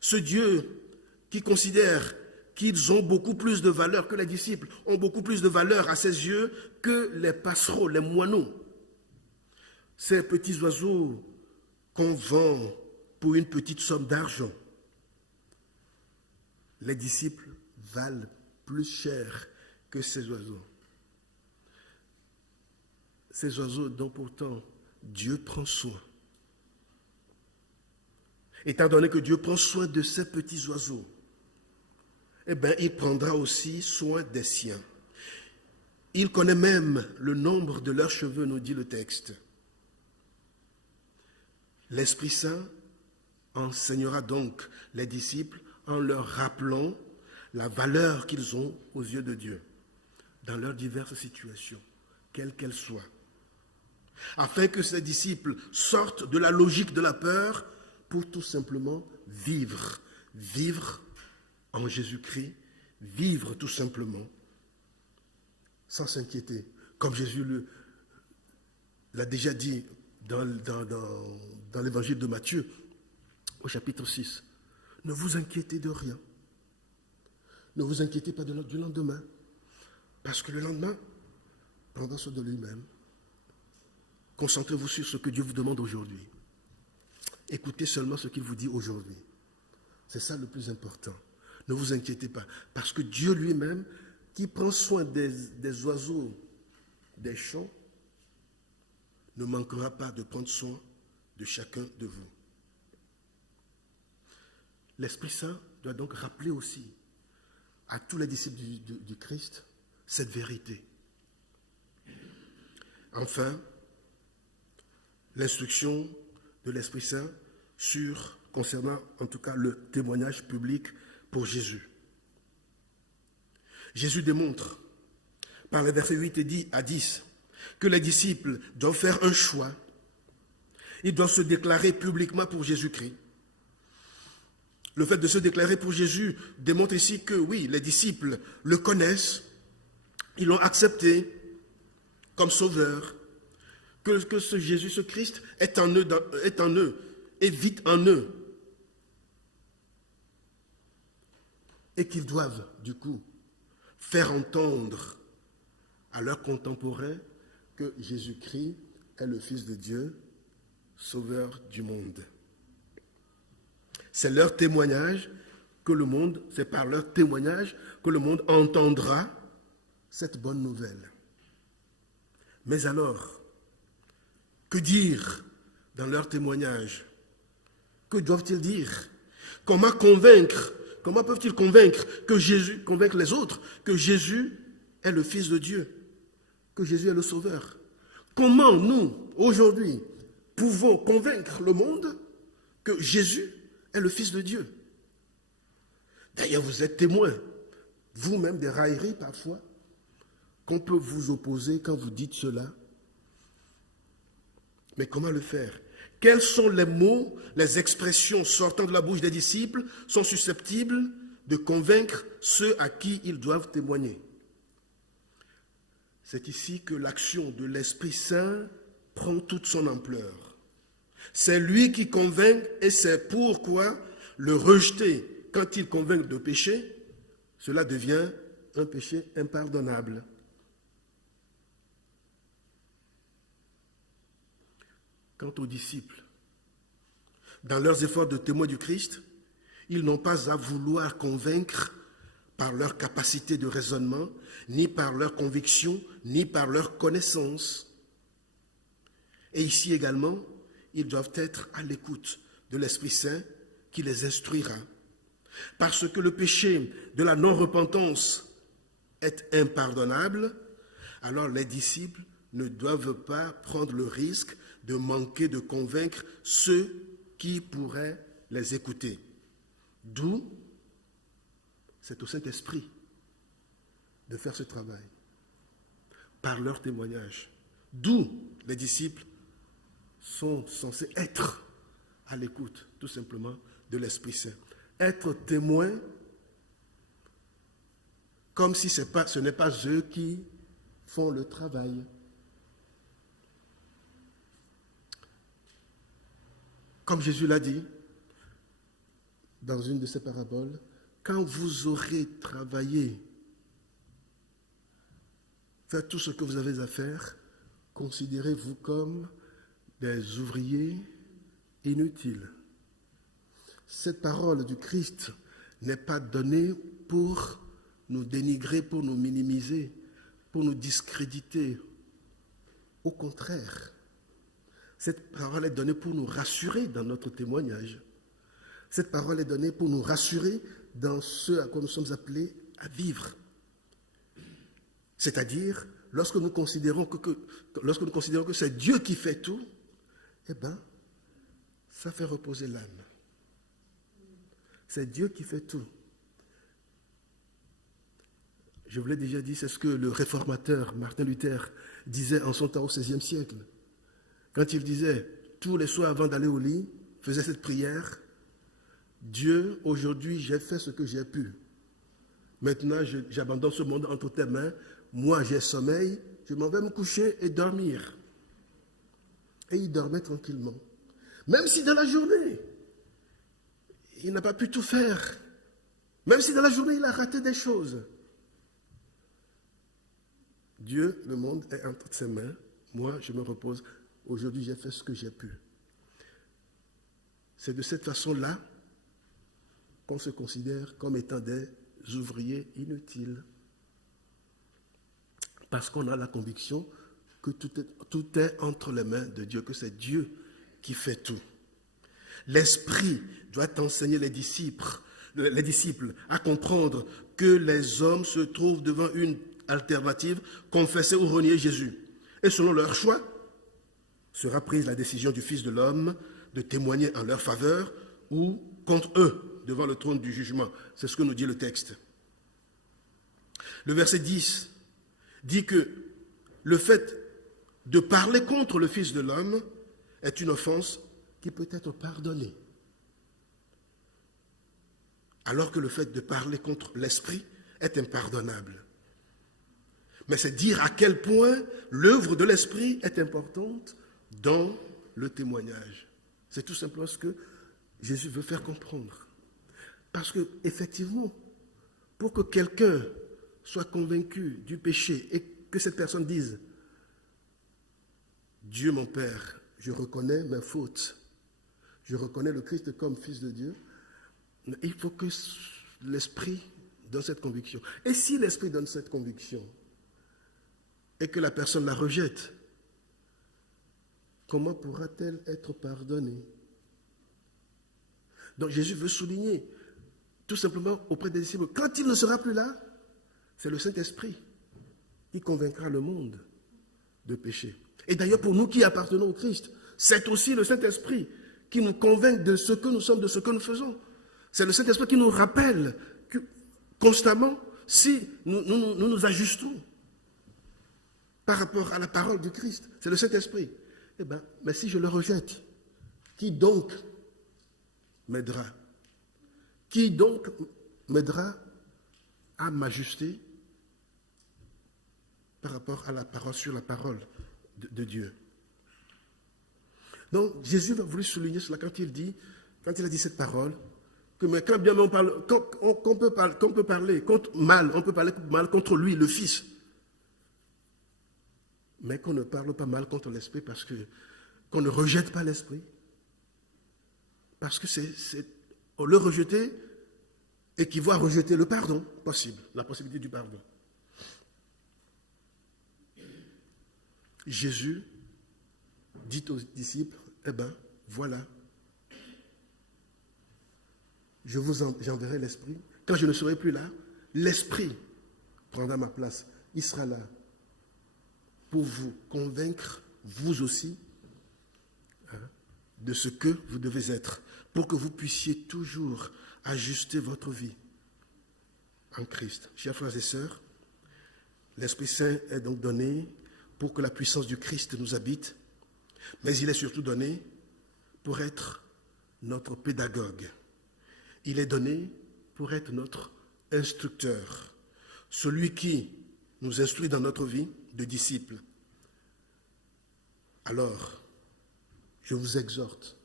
Ce Dieu qui considère qu'ils ont beaucoup plus de valeur, que les disciples ont beaucoup plus de valeur à ses yeux que les passereaux, les moineaux. Ces petits oiseaux qu'on vend pour une petite somme d'argent. Les disciples valent plus cher que ces oiseaux. Ces oiseaux dont pourtant Dieu prend soin. Étant donné que Dieu prend soin de ces petits oiseaux, eh bien, il prendra aussi soin des siens. Il connaît même le nombre de leurs cheveux, nous dit le texte. L'Esprit Saint enseignera donc les disciples en leur rappelant la valeur qu'ils ont aux yeux de Dieu, dans leurs diverses situations, quelles qu'elles soient, afin que ces disciples sortent de la logique de la peur pour tout simplement vivre en Jésus-Christ, vivre tout simplement, sans s'inquiéter, comme Jésus l'a déjà dit dans l'évangile de Matthieu, au chapitre 6. Ne vous inquiétez de rien. Ne vous inquiétez pas du lendemain, parce que le lendemain prendra soin de lui-même. Concentrez-vous sur ce que Dieu vous demande aujourd'hui. Écoutez seulement ce qu'il vous dit aujourd'hui. C'est ça le plus important. Ne vous inquiétez pas, parce que Dieu lui-même, qui prend soin des oiseaux des champs, ne manquera pas de prendre soin de chacun de vous. L'Esprit Saint doit donc rappeler aussi à tous les disciples du Christ cette vérité. Enfin, l'instruction de l'Esprit Saint concernant en tout cas le témoignage public pour Jésus. Jésus démontre par les versets 8 à 10 que les disciples doivent faire un choix. Ils doivent se déclarer publiquement pour Jésus-Christ. Le fait de se déclarer pour Jésus démontre ici que oui, les disciples le connaissent, ils l'ont accepté comme sauveur, que ce Jésus, ce Christ est en eux et vit en eux. Et qu'ils doivent, du coup, faire entendre à leurs contemporains que Jésus-Christ est le Fils de Dieu, sauveur du monde. C'est leur témoignage que le monde, c'est par leur témoignage que le monde entendra cette bonne nouvelle. Mais alors, que dire dans leur témoignage? Que doivent-ils dire? Comment peuvent-ils convaincre les autres que Jésus est le Fils de Dieu, que Jésus est le Sauveur? Comment nous, aujourd'hui, pouvons convaincre le monde que Jésus est le Fils de Dieu? D'ailleurs, vous êtes témoins, vous-même, des railleries parfois, qu'on peut vous opposer quand vous dites cela. Mais comment le faire? Quels sont les mots, les expressions sortant de la bouche des disciples sont susceptibles de convaincre ceux à qui ils doivent témoigner? c'est ici que l'action de l'Esprit Saint prend toute son ampleur. C'est lui qui convainc et c'est pourquoi le rejeter quand il convainc de péché, cela devient un péché impardonnable. Quant aux disciples, dans leurs efforts de témoin du Christ, ils n'ont pas à vouloir convaincre par leur capacité de raisonnement, ni par leur conviction, ni par leur connaissance. Et ici également, ils doivent être à l'écoute de l'Esprit Saint qui les instruira. Parce que le péché de la non-repentance est impardonnable, alors les disciples ne doivent pas prendre le risque de manquer de convaincre ceux qui pourraient les écouter. D'où c'est au Saint-Esprit de faire ce travail par leur témoignage. D'où les disciples sont censés être à l'écoute, tout simplement, de l'Esprit Saint. Être témoin comme si ce n'est pas eux qui font le travail. Comme Jésus l'a dit dans une de ses paraboles, quand vous aurez travaillé, faites tout ce que vous avez à faire, considérez-vous comme des ouvriers inutiles. Cette parole du Christ n'est pas donnée pour nous dénigrer, pour nous minimiser, pour nous discréditer. Au contraire, cette parole est donnée pour nous rassurer dans notre témoignage. Cette parole est donnée pour nous rassurer dans ce à quoi nous sommes appelés à vivre. C'est-à-dire, lorsque nous considérons que c'est Dieu qui fait tout, eh bien, ça fait reposer l'âme. C'est Dieu qui fait tout. Je vous l'ai déjà dit, c'est ce que le réformateur Martin Luther disait en son temps au XVIe siècle. Quand il disait, tous les soirs avant d'aller au lit, faisait cette prière, Dieu, aujourd'hui, j'ai fait ce que j'ai pu. Maintenant, j'abandonne ce monde entre tes mains. Moi, j'ai sommeil, je m'en vais me coucher et dormir. Et il dormait tranquillement. Même si dans la journée, il n'a pas pu tout faire. Même si dans la journée, il a raté des choses. Dieu, le monde est entre ses mains. Moi, je me repose. Aujourd'hui, j'ai fait ce que j'ai pu. C'est de cette façon-là qu'on se considère comme étant des ouvriers inutiles. Parce qu'on a la conviction que tout est entre les mains de Dieu, que c'est Dieu qui fait tout. L'Esprit doit enseigner les disciples à comprendre que les hommes se trouvent devant une alternative, confesser ou renier Jésus. Et selon leur choix, sera prise la décision du Fils de l'homme de témoigner en leur faveur ou contre eux devant le trône du jugement. C'est ce que nous dit le texte. Le verset 10 dit que le fait de parler contre le Fils de l'homme est une offense qui peut être pardonnée. Alors que le fait de parler contre l'Esprit est impardonnable. Mais c'est dire à quel point l'œuvre de l'Esprit est importante dans le témoignage. C'est tout simplement ce que Jésus veut faire comprendre. Parce que, effectivement, pour que quelqu'un soit convaincu du péché et que cette personne dise « Dieu mon Père, je reconnais mes fautes, je reconnais le Christ comme Fils de Dieu », il faut que l'Esprit donne cette conviction. Et si l'Esprit donne cette conviction et que la personne la rejette, comment pourra-t-elle être pardonnée? Donc Jésus veut souligner, tout simplement auprès des disciples, quand il ne sera plus là, c'est le Saint-Esprit qui convaincra le monde de péché. Et d'ailleurs, pour nous qui appartenons au Christ, c'est aussi le Saint-Esprit qui nous convainc de ce que nous sommes, de ce que nous faisons. C'est le Saint-Esprit qui nous rappelle que constamment, si nous ajustons par rapport à la parole du Christ, c'est le Saint-Esprit. Eh bien, mais si je le rejette, qui donc m'aidera? Qui donc m'aidera à m'ajuster par rapport à la parole, sur la parole de Dieu. Donc, Jésus a voulu souligner cela quand il a dit cette parole, que mais quand bien on parle, qu'on peut parler contre mal, on peut parler mal contre lui, le Fils, mais qu'on ne parle pas mal contre l'Esprit parce que qu'on ne rejette pas l'Esprit, parce que le rejeter équivaut à rejeter le pardon possible, la possibilité du pardon. Jésus dit aux disciples, eh bien, voilà, j'enverrai l'Esprit. Quand je ne serai plus là, l'Esprit prendra ma place. Il sera là pour vous convaincre, vous aussi, de ce que vous devez être, pour que vous puissiez toujours ajuster votre vie en Christ. Chers frères et sœurs, l'Esprit Saint est donc donné pour que la puissance du Christ nous habite, mais il est surtout donné pour être notre pédagogue. Il est donné pour être notre instructeur, celui qui nous instruit dans notre vie de disciples. Alors, je vous exhorte,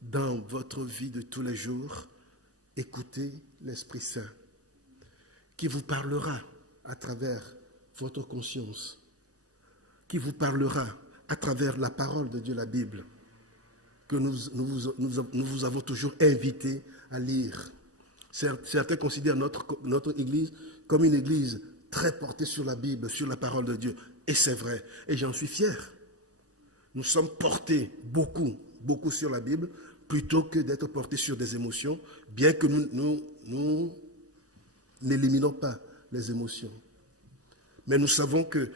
dans votre vie de tous les jours, écoutez l'Esprit Saint, qui vous parlera à travers votre conscience, qui vous parlera à travers la parole de Dieu, la Bible, que nous vous avons toujours invité à lire. Certains considèrent notre Église comme une Église très portée sur la Bible, sur la parole de Dieu. Et c'est vrai, et j'en suis fier. Nous sommes portés beaucoup sur la Bible, plutôt que d'être portés sur des émotions, bien que nous n'éliminons pas les émotions. Mais nous savons que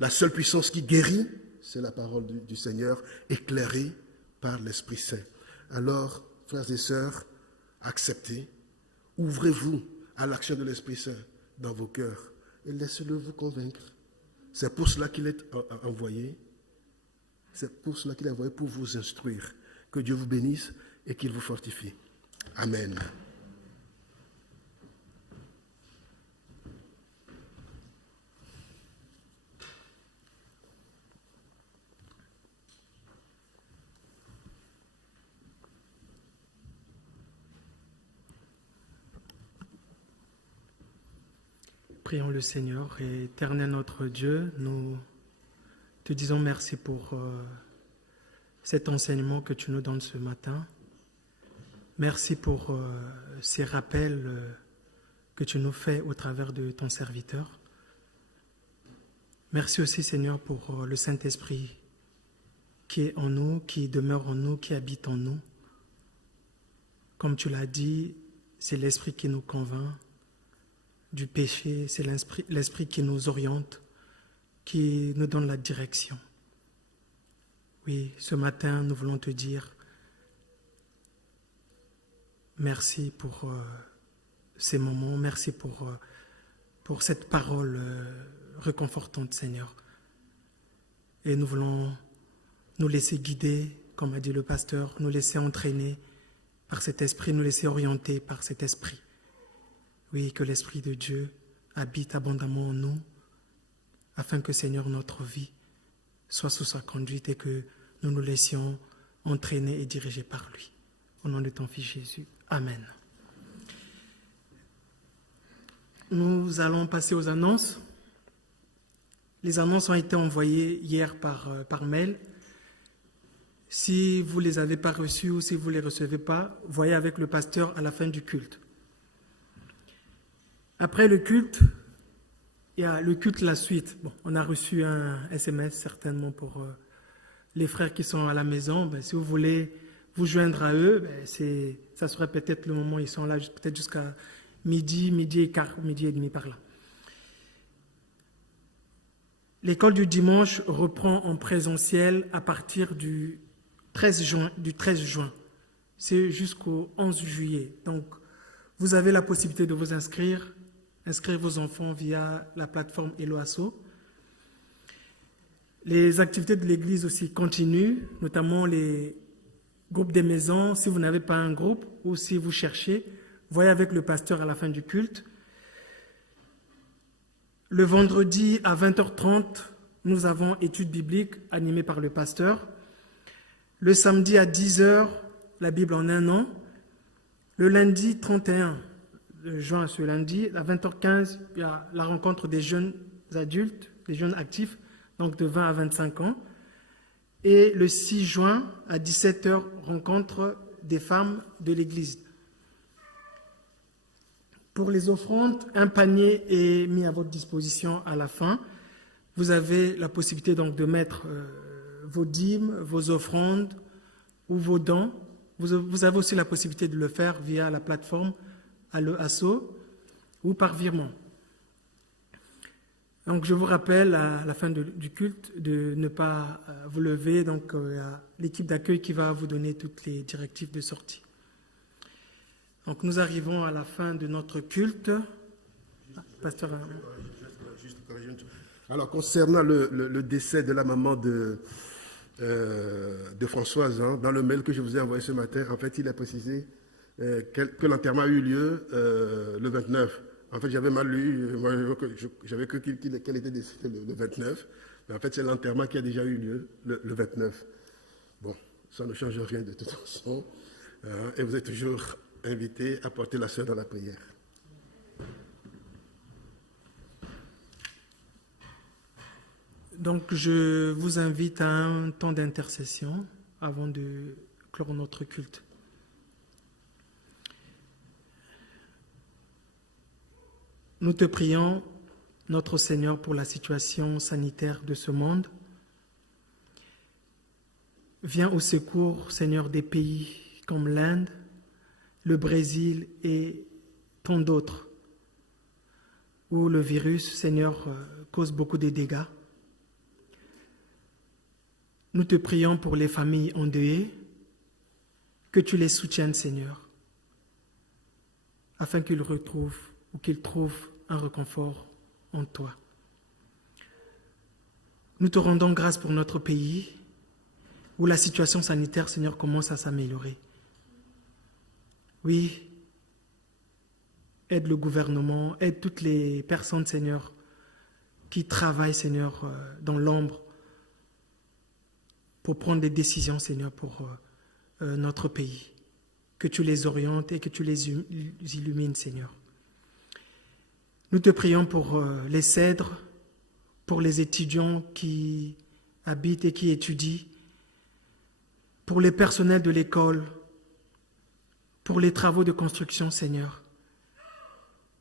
la seule puissance qui guérit, c'est la parole du Seigneur, éclairée par l'Esprit Saint. Alors, frères et sœurs, acceptez, ouvrez-vous à l'action de l'Esprit Saint dans vos cœurs et laissez-le vous convaincre. C'est pour cela qu'il est envoyé. C'est pour cela qu'il est envoyé pour vous instruire. Que Dieu vous bénisse et qu'il vous fortifie. Amen. Prions le Seigneur. Et éternel notre Dieu, nous te disons merci pour cet enseignement que tu nous donnes ce matin. Merci pour ces rappels que tu nous fais au travers de ton serviteur. Merci aussi, Seigneur, pour le Saint-Esprit qui est en nous, qui demeure en nous, qui habite en nous. Comme tu l'as dit, c'est l'Esprit qui nous convainc du péché, c'est l'Esprit qui nous oriente, qui nous donne la direction. Oui, ce matin, nous voulons te dire merci pour ces moments, merci pour cette parole réconfortante, Seigneur. Et nous voulons nous laisser guider, comme a dit le pasteur, nous laisser entraîner par cet esprit, nous laisser orienter par cet esprit. Oui, que l'Esprit de Dieu habite abondamment en nous, afin que, Seigneur, notre vie soit sous sa conduite et que nous nous laissions entraîner et diriger par lui. Au nom de ton Fils Jésus. Amen. Nous allons passer aux annonces. Les annonces ont été envoyées hier par mail. Si vous ne les avez pas reçues ou si vous ne les recevez pas, voyez avec le pasteur à la fin du culte. Après le culte, il y a le culte, la suite. Bon, on a reçu un SMS certainement pour les frères qui sont à la maison. Ben, si vous voulez vous joindre à eux, ben, ça serait peut-être le moment, ils sont là peut-être jusqu'à midi et quart, midi et demi par là. L'école du dimanche reprend en présentiel à partir du 13 juin. C'est jusqu'au 11 juillet. Donc, vous avez la possibilité de vous inscrire vos enfants via la plateforme Eloasso. Les activités de l'Église aussi continuent, notamment les groupes des maisons. Si vous n'avez pas un groupe ou si vous cherchez, voyez avec le pasteur à la fin du culte. Le vendredi à 20h30, nous avons étude biblique animée par le pasteur. Le samedi à 10h, la Bible en un an. Le lundi 31 juin, ce lundi, à 20h15, il y a la rencontre des jeunes adultes, des jeunes actifs, donc de 20 à 25 ans. Et le 6 juin, à 17h, rencontre des femmes de l'Église. Pour les offrandes, un panier est mis à votre disposition à la fin. Vous avez la possibilité donc de mettre vos dîmes, vos offrandes ou vos dons. Vous avez aussi la possibilité de le faire via la plateforme Asso ou par virement. Donc je vous rappelle à la fin du culte de ne pas vous lever. Donc il y a l'équipe d'accueil qui va vous donner toutes les directives de sortie. Donc nous arrivons à la fin de notre culte. Pasteur. Alors concernant le décès de la maman de Françoise, hein, dans le mail que je vous ai envoyé ce matin, en fait il a précisé que l'enterrement a eu lieu le 29. En fait j'avais mal lu, j'avais cru qu'elle était décédée le 29, mais en fait c'est l'enterrement qui a déjà eu lieu le 29. Bon, ça ne change rien de toute façon, hein, et vous êtes toujours invité à porter la sœur dans la prière. Donc je vous invite à un temps d'intercession avant de clore notre culte. Nous te prions, notre Seigneur, pour la situation sanitaire de ce monde. Viens au secours, Seigneur, des pays comme l'Inde, le Brésil et tant d'autres, où le virus, Seigneur, cause beaucoup de dégâts. Nous te prions pour les familles endeuillées, que tu les soutiennes, Seigneur, afin qu'ils retrouvent ou qu'ils trouvent un réconfort en toi. Nous te rendons grâce pour notre pays, où la situation sanitaire, Seigneur, commence à s'améliorer. Oui, aide le gouvernement, aide toutes les personnes, Seigneur, qui travaillent, Seigneur, dans l'ombre pour prendre des décisions, Seigneur, pour notre pays. Que tu les orientes et que tu les illumines, Seigneur. Nous te prions pour les cèdres, pour les étudiants qui habitent et qui étudient, pour les personnels de l'école, pour les travaux de construction, Seigneur,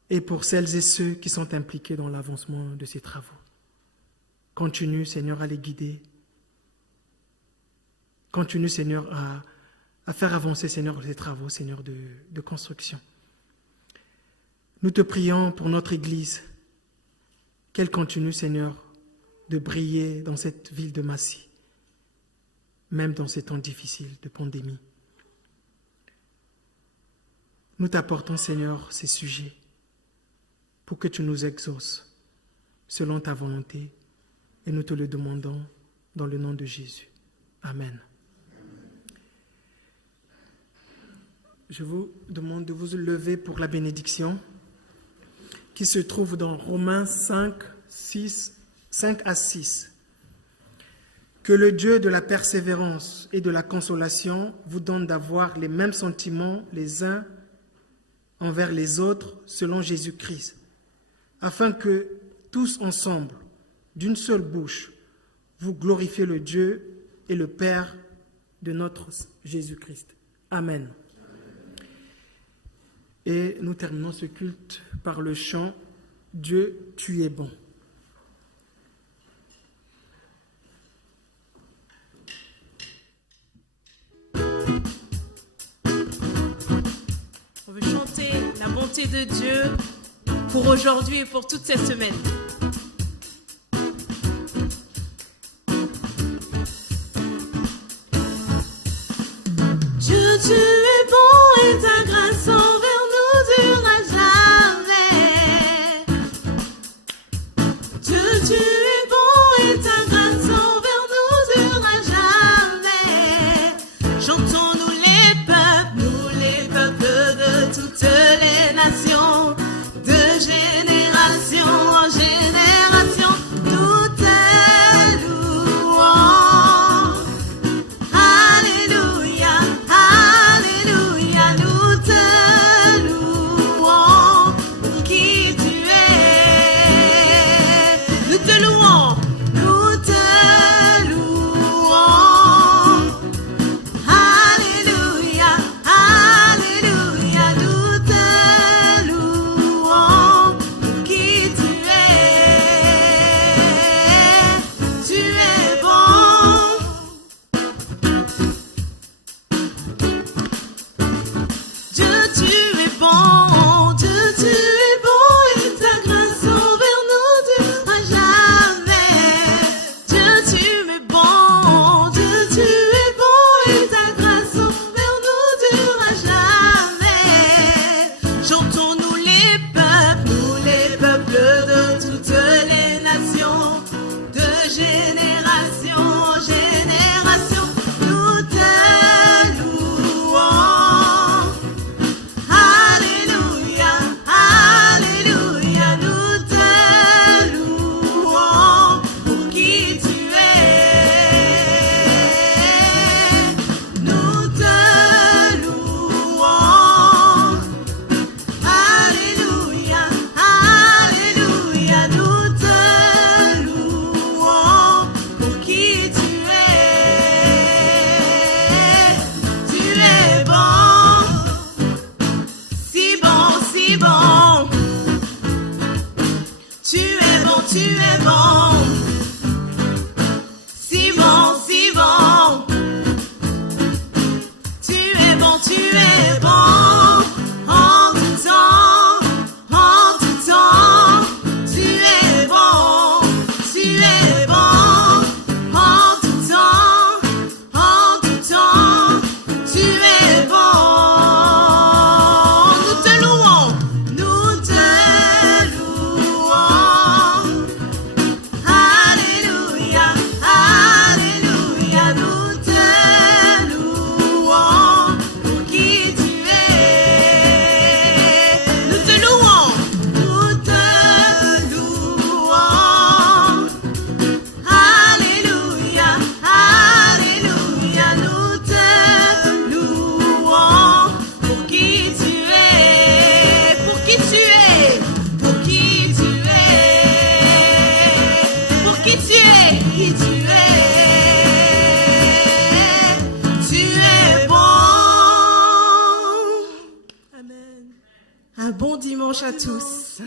et pour celles et ceux qui sont impliqués dans l'avancement de ces travaux. Continue, Seigneur, à les guider. Continue, Seigneur, à faire avancer, Seigneur, ces travaux, Seigneur, de construction. Nous te prions pour notre Église, qu'elle continue, Seigneur, de briller dans cette ville de Massy, même dans ces temps difficiles de pandémie. Nous t'apportons, Seigneur, ces sujets pour que tu nous exauces selon ta volonté et nous te le demandons dans le nom de Jésus. Amen. Je vous demande de vous lever pour la bénédiction qui se trouve dans Romains 5 à 6. Que le Dieu de la persévérance et de la consolation vous donne d'avoir les mêmes sentiments les uns envers les autres selon Jésus-Christ, afin que tous ensemble, d'une seule bouche, vous glorifiez le Dieu et le Père de notre Jésus-Christ. Amen. Et nous terminons ce culte par le chant « Dieu, tu es bon ». On veut chanter la bonté de Dieu pour aujourd'hui et pour toute cette semaine. Dieu, tu es bon et ta grâce envers nous durera jamais. Dieu, tu es bon et ta grâce envers nous durera jamais. Chantons-nous les peuples de toutes les nations, de génération en génération. tu es bon. Si bon, si bon. Tu es bon, tu es bon. En tout temps, en tout temps. Tu es bon, tu es bon. En tout temps, en tout temps. Tu es bon. Nous te louons, nous te louons. Alléluia, alléluia, nous te louons pour qui tu es. Nous te louons, nous te louons. Alléluia, alléluia, nous te louons pour qui tu es, pour qui tu es, pour qui tu es, pour qui tu es, qui tu es. Tu es bon. Amen. Un bon dimanche à tous.